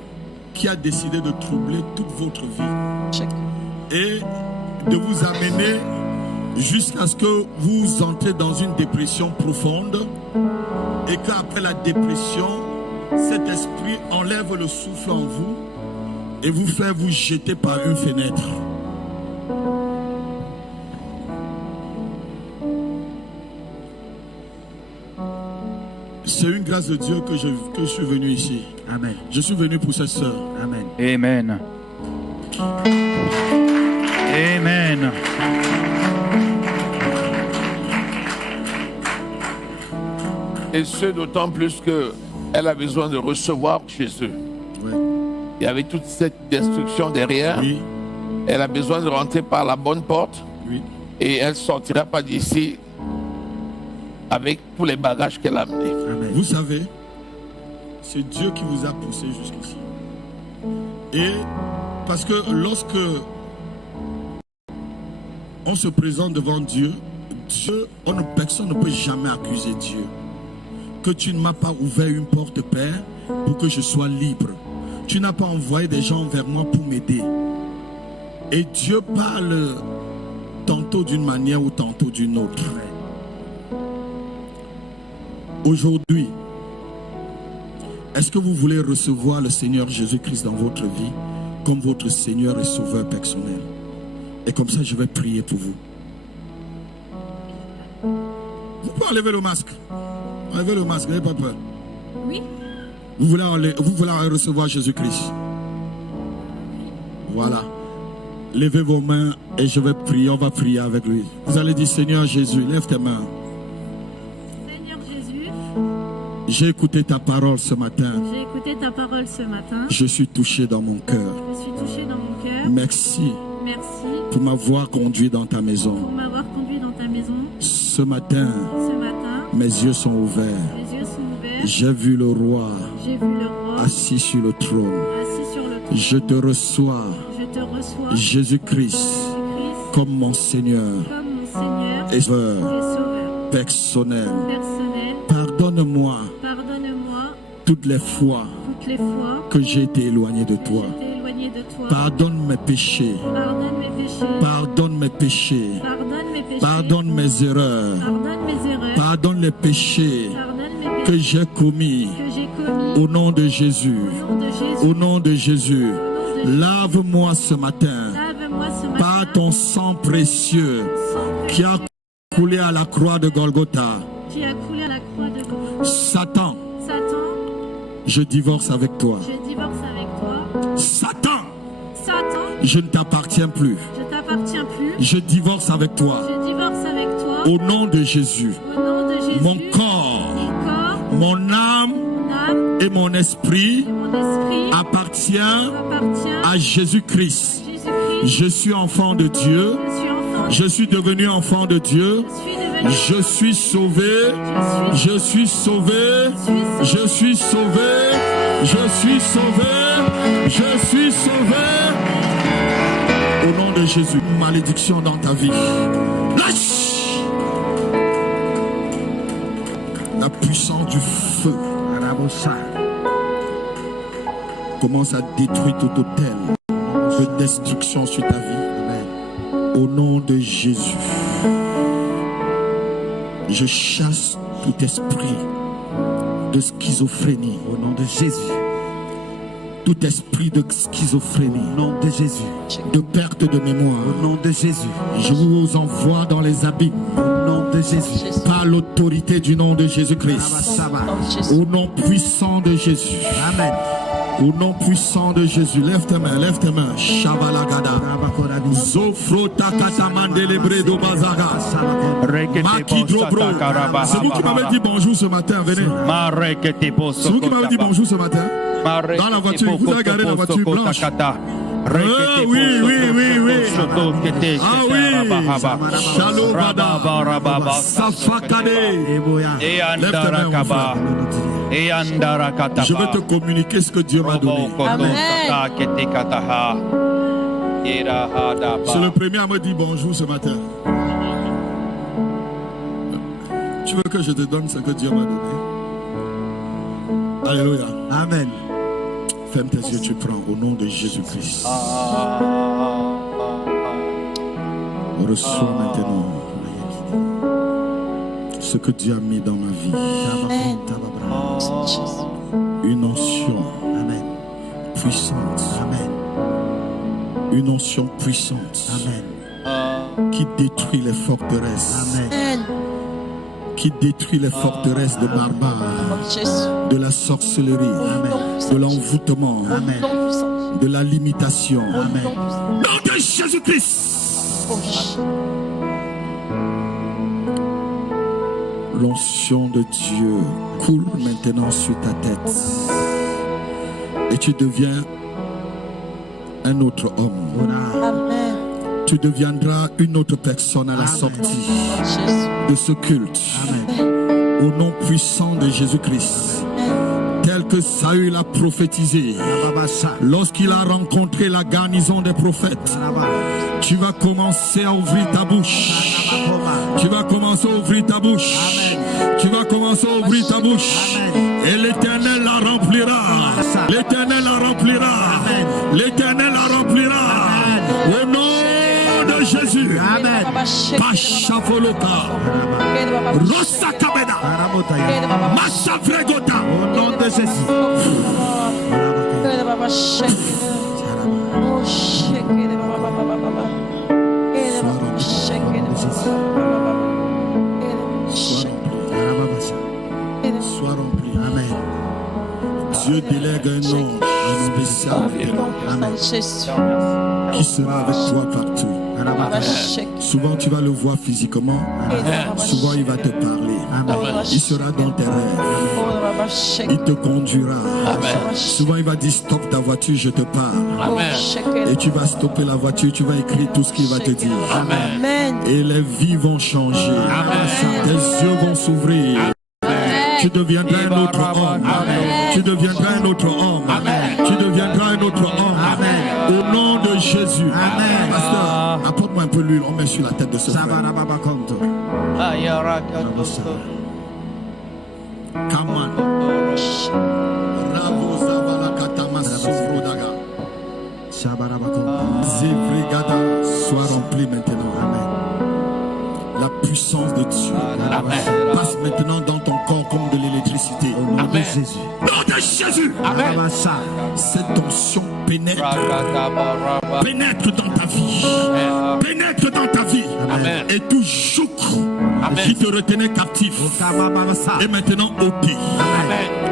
qui a décidé de troubler toute votre vie et de vous amener jusqu'à ce que vous entrez dans une dépression profonde et qu'après la dépression, cet esprit enlève le souffle en vous et vous fait vous jeter par une fenêtre. C'est une grâce de Dieu que je suis venu ici. Amen. Je suis venu pour cette sœur. Amen. Amen. Amen. Et ce, d'autant plus qu'elle a besoin de recevoir Jésus. Ouais. Il y avait toute cette destruction derrière. Oui. Elle a besoin de rentrer par la bonne porte. Oui. Et elle ne sortira pas d'ici avec tous les bagages qu'elle a amenés. Amen. Vous savez, c'est Dieu qui vous a poussé jusqu'ici. Et parce que lorsque on se présente devant Dieu, personne ne peut jamais accuser Dieu. Que tu ne m'as pas ouvert une porte, Père, pour que je sois libre. Tu n'as pas envoyé des gens vers moi pour m'aider. Et Dieu parle tantôt d'une manière ou tantôt d'une autre. Aujourd'hui, est-ce que vous voulez recevoir le Seigneur Jésus-Christ dans votre vie comme votre Seigneur et Sauveur personnel? Et comme ça, je vais prier pour vous. Vous pouvez enlever le masque. Enlevez le masque, n'ayez pas peur. Oui. Vous voulez recevoir Jésus-Christ? Voilà. Levez vos mains et je vais prier. On va prier avec lui. Vous allez dire, Seigneur Jésus, lève tes mains. J'ai écouté ta parole ce matin. J'ai écouté ta parole ce matin. Je suis touché dans mon cœur. Je suis touché dans mon cœur. Merci Merci pour m'avoir conduit dans ta maison. pour m'avoir conduit dans ta maison. Ce matin, Ce matin, mes yeux sont ouverts. mes yeux sont ouverts. J'ai vu le roi J'ai vu le roi assis sur le trône. assis sur le trône. Je te reçois, Je te reçois, Jésus-Christ, Jésus-Christ, comme mon Seigneur comme mon Seigneur et et Sauveur Sauveur personnel. personnel. Pardonne-moi Pardonne-moi toutes les fois toutes les fois que j'ai été éloigné de que toi. j'ai été éloigné de toi. Pardonne mes péchés. Pardonne mes péchés. Pardonne mes péchés. Pardonne mes péchés. Pardonne mes erreurs. Pardonne mes erreurs. Pardonne les péchés Pardonne mes que péchés j'ai commis. que j'ai commis. Au nom de Jésus. Au nom de Jésus. Au nom de Jésus. Lave-moi ce matin Lave-moi ce matin. par ton sang précieux Sang qui a coulé à la croix de Golgotha. qui a coulé à la croix de Golgotha. Satan, Satan, je divorce avec toi. je divorce avec toi. Satan, Satan, je ne t'appartiens plus. je t'appartiens plus. Je divorce avec toi. Je divorce avec toi. Au nom de Jésus. Au nom de Jésus. Mon corps, Mon corps, mon âme mon âme et mon esprit et mon esprit appartient appartient à Jésus-Christ. à Jésus-Christ. Je suis enfant de Dieu. Je suis enfant. Je suis devenu enfant de Dieu. Je suis devenu. Je suis sauvé. Je suis sauvé. Je suis sauvé. Je suis sauvé. Je suis sauvé. Au nom de Jésus, malédiction dans ta vie. Lâche la puissance du feu. Commence à détruire tout hôtel de destruction sur ta vie. Au nom de Jésus, je chasse tout esprit de schizophrénie. Au nom de Jésus. Tout esprit de schizophrénie. Au nom de Jésus. De perte de mémoire. Au nom de Jésus. Je vous envoie dans les abîmes. Au nom de Jésus. Par l'autorité du nom de Jésus-Christ. Au nom puissant de Jésus. Amen. Au nom puissant de Jésus, lève tes mains, lève tes mains. Shabalagada. Zofro takatamandele bredo bazaga. Makidrobro. C'est vous qui m'avez dit bonjour ce matin, venez. C'est vous qui m'avez dit bonjour ce matin. Dans la voiture, vous avez gardé la voiture blanche. Oui. Ah oui. Shalom Bada. Safakade. Lève tes mains, mon frère. Je vais te communiquer ce que Dieu m'a donné. C'est le premier à me dire bonjour ce matin. Tu veux que je te donne ce que Dieu m'a donné? Alléluia. Amen. Ferme tes yeux, tu prends au nom de Jésus-Christ. Reçois maintenant ce que Dieu a mis dans ma vie. Amen. Une onction. Amen. Puissante. Amen. Une onction puissante. Amen. Qui détruit les forteresses. Amen. Qui détruit les forteresses de barbares. De la sorcellerie. Amen. De l'envoûtement. Amen. De la limitation. Amen. Nom de Jésus-Christ. L'onction de Dieu coule maintenant sur ta tête. Et tu deviens un autre homme. Amen. Tu deviendras une autre personne à la sortie de ce culte. Amen. Au nom puissant de Jésus-Christ. Tel que Saül a prophétisé. Lorsqu'il a rencontré la garnison des prophètes. Tu vas commencer à ouvrir ta bouche. Tu vas commencer à ouvrir ta bouche. Tu vas commencer à ouvrir ta bouche. Et l'Éternel la remplira. L'Éternel la remplira. L'Éternel la remplira. Au nom de Jésus. Amen. Pachafoloka. Rosakabeda. Masafregota. Au nom de Jésus. Sois rempli. Amen. Dieu délègue un nom spécial. Amen. qui sera avec toi partout. Souvent tu vas le voir physiquement, souvent il va te parler, il sera dans tes rêves, il te conduira. Souvent il va dire stop ta voiture, je te parle. Et tu vas stopper la voiture, tu vas écrire tout ce qu'il va te dire. Et les vies vont changer, tes yeux vont s'ouvrir. Tu deviendras un autre homme. Tu deviendras un autre homme. Tu deviendras un autre homme. Au nom de Jésus. Pasteur, apporte-moi un peu l'huile. On met sur la tête de ce frère. Come on. Ravo Zavala Katama Sofrodaga. Zévrigada, sois rempli maintenant. Amen. La puissance de Dieu passe maintenant dans ton corps comme de l'électricité. Au nom de Jésus. Nom de Jésus. Amen. Cette onction pénètre dans ta vie. Pénètre dans ta vie. Amen. Et tout joug qui te retenait captif est maintenant ôté.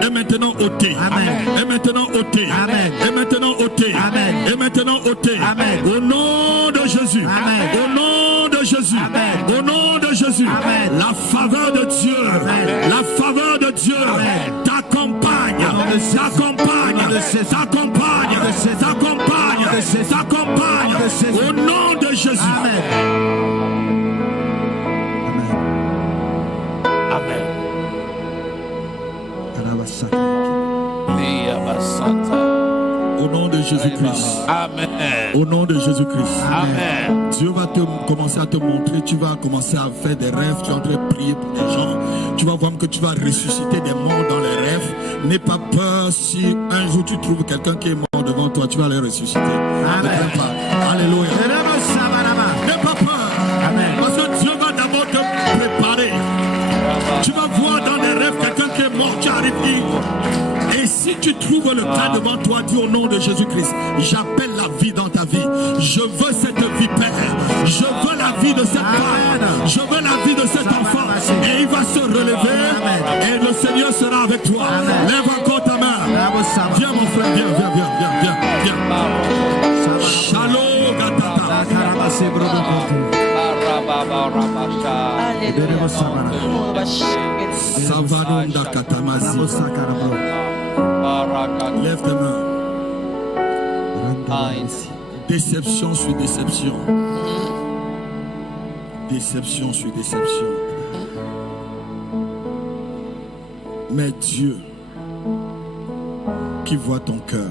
Et maintenant ôté. Et maintenant ôté. Et maintenant ôté. Et maintenant ôté. Au nom de Jésus. Au nom de Jésus. Au nom de Jésus. La faveur de Dieu. La faveur de Dieu t'accompagne. T'accompagne. T'accompagne. T'accompagne. T'accompagne. Au nom de Jésus. Au nom de Jésus-Christ. Amen. Au nom de Jésus-Christ. Amen. Dieu va commencer à te montrer. Tu vas commencer à faire des rêves. Tu es en train de prier pour des gens. Tu vas voir que tu vas ressusciter des morts dans les rêves. N'aie pas peur si un jour tu trouves quelqu'un qui est mort devant toi. Tu vas les ressusciter. Ne crains pas. Alléluia. N'aie pas peur. Parce que Dieu va d'abord te préparer. Tu vas voir dans des rêves quelqu'un qui est mort. Tu arrives ivre. Et si tu trouves le cas devant toi, dis au nom de Jésus-Christ, j'appelle la vie dans ta vie. Je veux cette vie, Père. Je veux la vie de cette femme. Je veux la vie de cet enfant. Et il va se relever. Et le Seigneur sera avec toi. Lève encore ta main. Viens mon frère, viens. Shalom, Gatata. Savarunda Katamazi. Lève tes mains. Déception sur déception. Déception sur déception. Mais Dieu, qui voit ton cœur,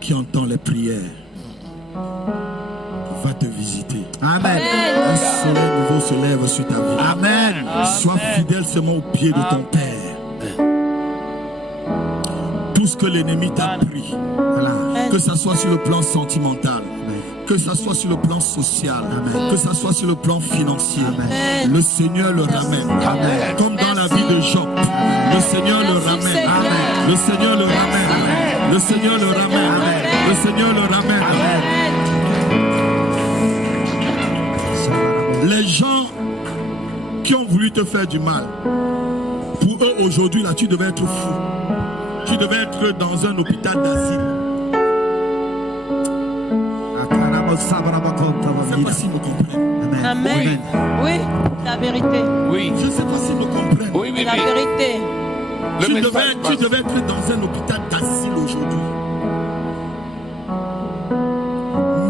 qui entend les prières, va te visiter. Amen. Un soleil nouveau se lève sur ta vie. Amen. Sois fidèle seulement au pied de ton Père. Tout ce que l'ennemi t'a pris, que ce soit sur le plan sentimental, que ce soit sur le plan social, que ce soit sur le plan financier, le Seigneur le ramène. Comme dans la vie de Job, le Seigneur le ramène. Le Seigneur le ramène. Le Seigneur le ramène. Le Seigneur le ramène. Les gens qui ont voulu te faire du mal, pour eux aujourd'hui là tu devais être fou. Tu devais être dans un hôpital d'asile. Je ne sais pas s'ils me comprennent. Amen. Oui, la vérité. Oui. Je ne sais pas s'ils me comprennent. Oui, oui, La oui. vérité. Le Tu message devais être dans un hôpital d'asile aujourd'hui.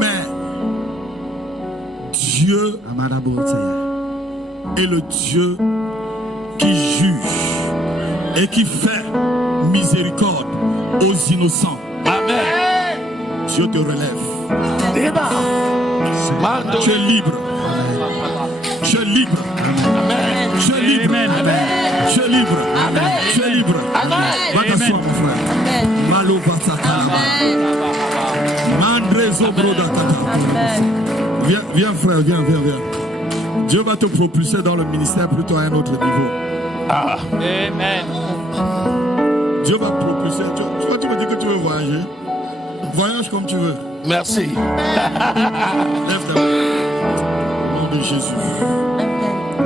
Mais Dieu est le Dieu qui juge et qui fait miséricorde aux innocents. Amen. Dieu te relève. Débat. Mando. Tu es libre. Tu es libre. Amen. Tu es libre. Amen. Tu es libre. Amen. Tu es libre. Amen. Va t'asseoir, mon frère. Amen. Malo Vasakalaba. Amen. Mandrezo Brodakata. Amen. Viens, frère, viens. Dieu va te propulser dans le ministère plutôt à un autre niveau. Ah. Amen. Dieu va te propulser. Tu me dis que tu veux voyager. Voyage comme tu veux. Merci. Lève ta main. Au nom de Jésus.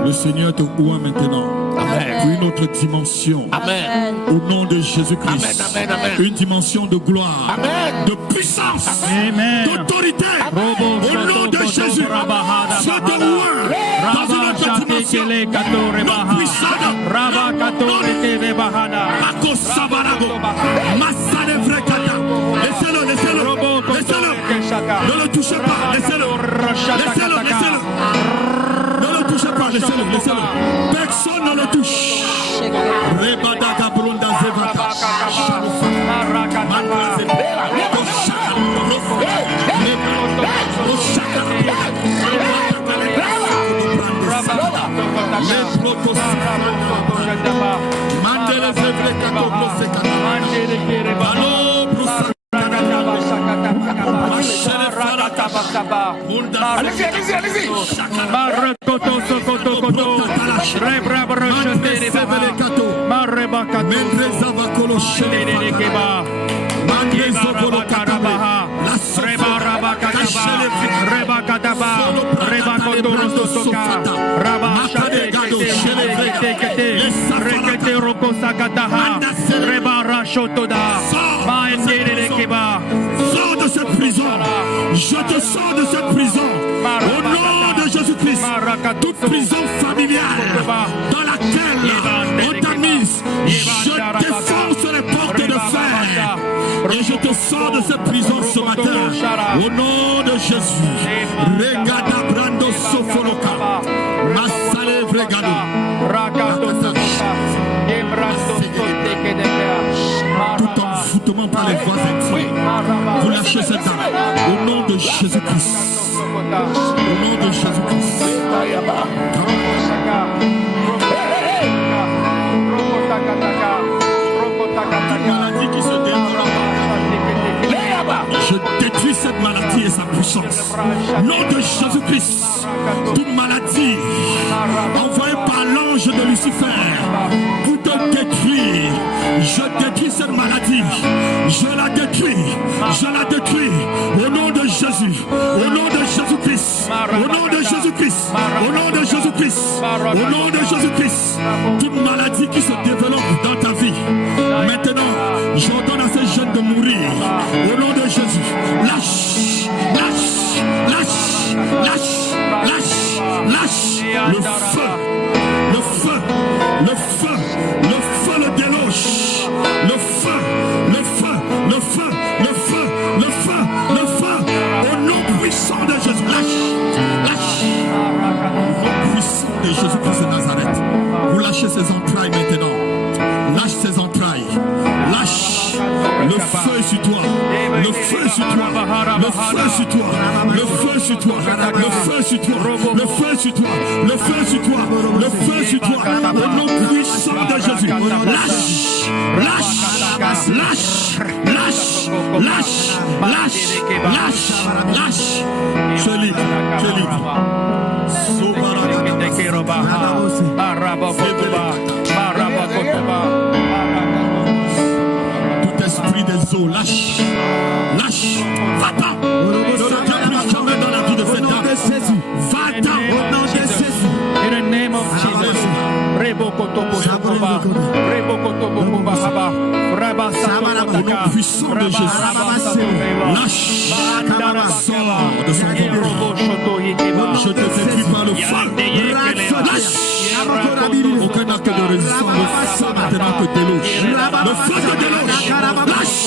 Le Seigneur te ouvre maintenant. Amen. Pour une autre dimension. Amen. Au nom de Jésus-Christ. Amen, amen, amen. Une dimension de gloire. Amen. De puissance. Amen. D'autorité. Au nom de Jésus. Je te ouvre dans une autre dimension. Non puissante. Mako Sabarago. Massale Vrekata. Laissez-le, laissez-le. Laissez-le. Ne le touchez pas. Laissez-le. Laissez-le, laissez-le. Ne le touchez pas. Laissez-le, laissez-le. Personne ne le touche. Rebadaga Brunda Zevata. Allez-y, allez-y, allez-y. Sors de cette prison. Je te sors de cette prison. Au nom de Jésus-Christ. Toute prison familiale dans laquelle on t'a mise, je défonce les portes de fer. Et je te sors de cette prison ce matin. Au nom de Jésus. Regada Brando Sofoloka. Massale Vregado. Tout envoûtement par les voies intimes. Vous lâchez cette dame. Au nom de Jésus-Christ. Au nom de Jésus-Christ. Maladie qui se déroule. Je détruis cette maladie et sa puissance. Nom de Jésus-Christ. Toute maladie envoyée par l'ange de Lucifer pour te détruire. Je détruis cette maladie. Je la détruis. Je la détruis. Au nom de Jésus. Au nom de Jésus-Christ. Au nom de Jésus-Christ. Au nom de Jésus-Christ. Au nom de Jésus-Christ. Toute maladie qui se développe dans ta vie. Maintenant, j'ordonne à ces jeunes de mourir. Au nom de Jésus. Lâche. Lâche. Lâche. Lâche. Lâche. Lâche. Le feu. Le feu. Le feu. Le feu le déloge. Le feu. Le feu. Le feu. Le feu. Le feu. Le feu. Au nom puissant de Jésus. Lâche. Lâche. Au nom puissant de Jésus-Christ de Nazareth. Vous lâchez ses entrailles maintenant. Lâche ses entrailles. Lâche. Le feu est sur toi. Le feu est sur toi. Le feu est sur toi. Le feu est sur toi. Le feu est sur toi. Le feu est sur toi. Le feu est sur toi. Le feu est sur toi. Au nom puissant de Jésus. Lâche. Lâche. Lâche. Lâche. Lâche. Lâche. Lâche. Lâche. Tu es libre. Tu es libre. Tout esprit des eaux, lâche. Lâche. Va-t'en. Ne reviens plus jamais dans la vie de cette dame. Va-t'en. Au nom de Jésus. In the name of Jesus. Au nom puissant de Jésus. Lâche. Sors de son corps. Je te détruis par le feu. Lâche. Aucun acte de résistance. Le feu maintenant te déloge. Le feu te déloge. Lâche.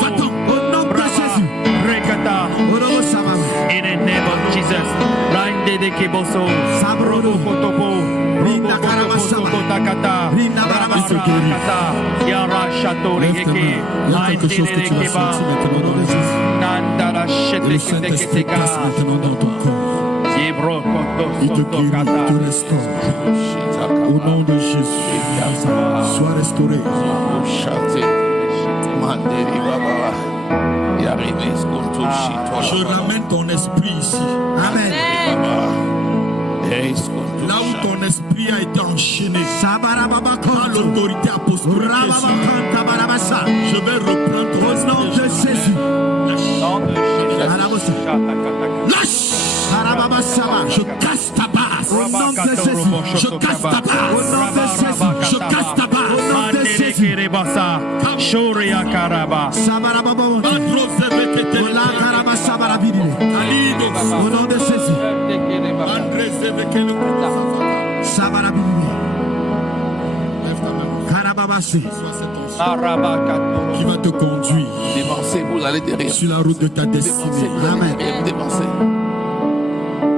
Va-t'en. Au nom de Jésus. In the name of Jesus. Rande de Keboso. Sabrodo Kotopo. Robo Kotopo Takata. Rabakata. Yara Shatori Eke. Il y a quelque chose que tu vas sentir maintenant dans les yeux. Nandara Et le Saint-Esprit Shete passe maintenant dans ton corps. Il te guérit, te restaure. Au nom de Jésus, sois restauré. Je ramène ton esprit ici. Amen. Là où ton esprit a été enchaîné par l'autorité apostolique, je vais reprendre ton esprit. Au nom de Jésus. Lâche. Je casse ta base. Je casse ta base. Au nom de Jésus. Qui va te conduire Dévancez, vous allez derrière. sur la route de ta Dévancez, destinée. vous allez Amen. derrière, dévancez.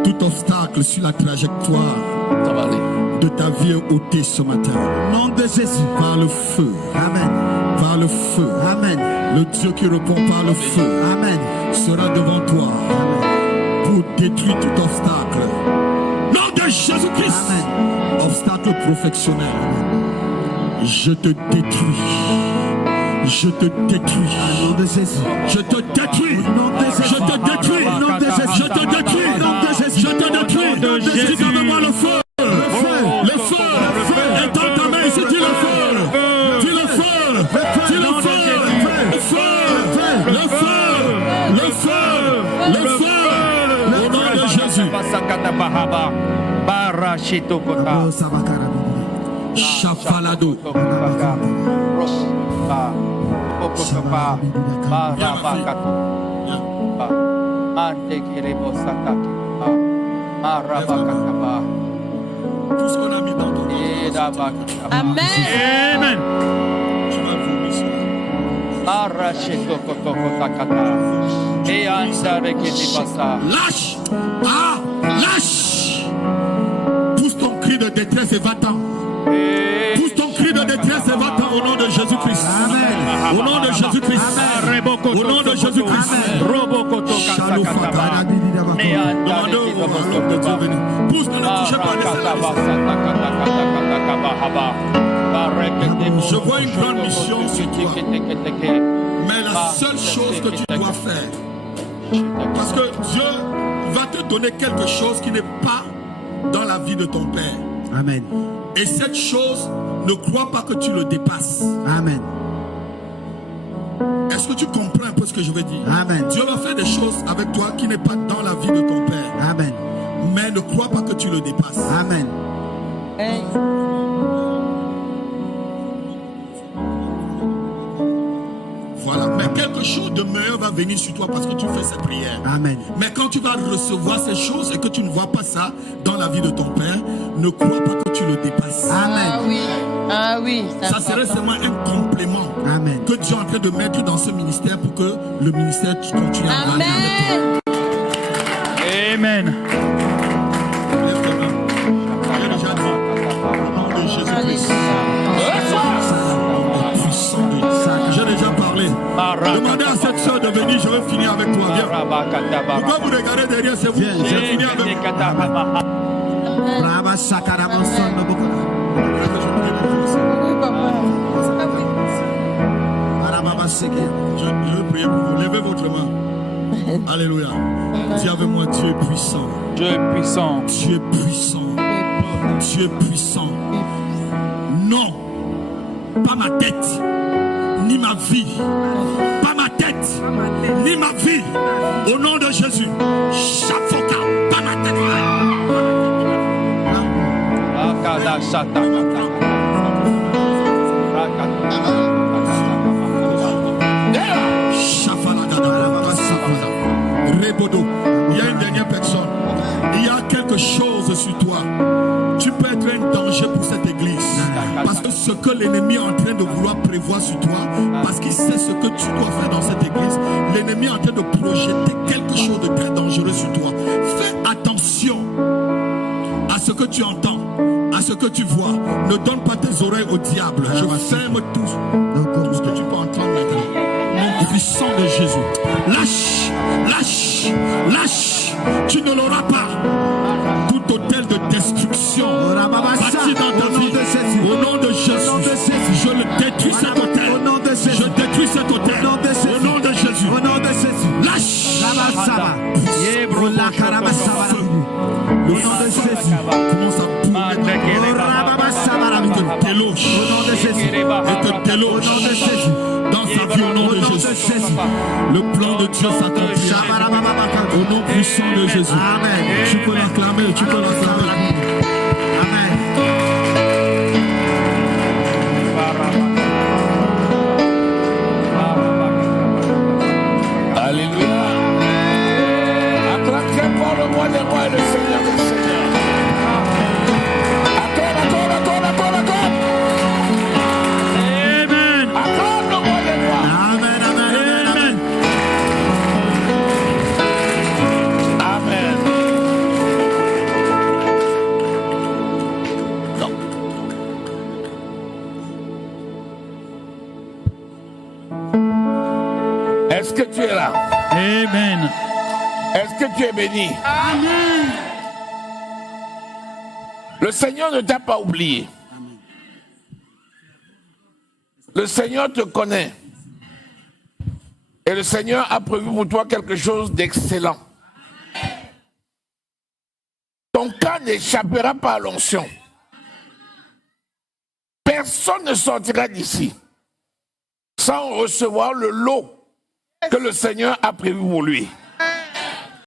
Tout obstacle sur la trajectoire Ça va aller. de ta vie est ôté ce matin. Au nom de Jésus. Par le feu. Amen. Par le feu. Amen. Le Dieu qui répond par le feu Amen. sera devant toi pour détruire tout obstacle. Nom de Jésus-Christ. Amen. Obstacle professionnel. Je te détruis. Je te détruis. Au nom de Jésus. Je te détruis. Au nom de Jésus. Je te détruis. Au nom de Jésus. Je te détruis. Au nom de Jésus. Je te détruis. Au nom de Jésus. Dis avec moi le feu. Le feu. Étends ta main ici. Dis le feu. Dis le feu. Dis le feu. Le feu. Le feu. Le feu. Le feu. Au nom de Jésus. Oh, Sabakarabidi. Chafalado. Tout ce qu'on a mis dans ton corps, Amen. Amen. tu vas vomir cela. Lâche. Ah, lâche. Pousse ton cri de détresse et va-t'en. Pousse ton cri de détresse et va-t'en au nom de Jésus-Christ. Amen. Au nom de Jésus-Christ. Au nom de Jésus-Christ. Chaloufaka. Demandez à l'homme de Dieu venir. Pousse, ne le touchez pas, laissez-la. Je vois une grande mission sur toi. Mais la seule chose que tu dois faire, parce que Dieu va te donner quelque chose qui n'est pas dans la vie de ton père. Amen. Et cette chose, ne crois pas que tu le dépasses. Amen. Est-ce que tu comprends un peu ce que je veux dire? Amen. Dieu va faire des choses avec toi qui n'est pas dans la vie de ton père. Amen. Mais ne crois pas que tu le dépasses. Amen. Hey. Voilà. Mais quelque chose de meilleur va venir sur toi parce que tu fais cette prière. Amen. Mais quand tu vas recevoir ces choses et que tu ne vois pas ça dans la vie de ton père, ne crois pas que tu le dépasses. Ah oui. Ah oui. Ça serait seulement un complément Amen. que Dieu est en train de mettre dans ce ministère pour que le ministère continue à grandir avec toi. Amen. Amen. Lève tes mains. J'ai déjà dit, au nom de Jésus-Christ, le puissant de Dieu. J'ai déjà parlé. Demandez à cette soeur de venir, je vais finir avec toi. Viens. Pourquoi vous regardez derrière, c'est vous? J'ai fini avec vous. Rama Sakaramonson Nobokora. Oui, papa. Arababa Seke. Je veux prier pour vous. Levez votre main. Alléluia. Dis avec moi, Dieu est puissant. Dieu est puissant. Dieu est puissant. Dieu est puissant. Non, pas ma tête, ni ma vie. Pas ma tête, ni ma vie. Au nom de Jésus. Chafoka, pas ma tête. Rebodo. Il y a une dernière personne. Il y a quelque chose sur toi. Tu peux être un danger pour cette église. Parce que ce que l'ennemi est en train de vouloir prévoir sur toi, parce qu'il sait ce que tu dois faire dans cette église, l'ennemi est en train de projeter quelque chose de très dangereux sur toi. Fais attention à ce que tu entends, à ce que tu vois. Ne donne pas tes oreilles au diable. Je ferme tout ce que tu peux entendre maintenant. Nom puissant de Jésus. Lâche, lâche, lâche. Tu ne l'auras pas. Tout hôtel de destruction bâti dans ta vie. Au nom de Jésus. Je le détruis cet hôtel. Je détruis cet hôtel. Au nom de Jésus. Au nom de Jésus. Lâche. Au nom de Jésus. Commence à bouger. Et te déloge. Au nom de Jésus. Et te déloge. Au nom de Jésus. Dans sa vie, au nom de Jésus. Le plan de Dieu s'accomplit. Au nom puissant de Jésus. Amen. Tu peux l'acclamer, tu peux l'acclamer. Amen. roi des rois et le Seigneur des seigneurs. Accorde. Amen. Accorde le roi des rois. Amen, amen, amen, amen. Amen. Non. Est-ce que tu es là? Amen. Est-ce que tu es béni? Amen. Le Seigneur ne t'a pas oublié. Le Seigneur te connaît. Et le Seigneur a prévu pour toi quelque chose d'excellent. Ton cas n'échappera pas à l'onction. Personne ne sortira d'ici sans recevoir le lot que le Seigneur a prévu pour lui.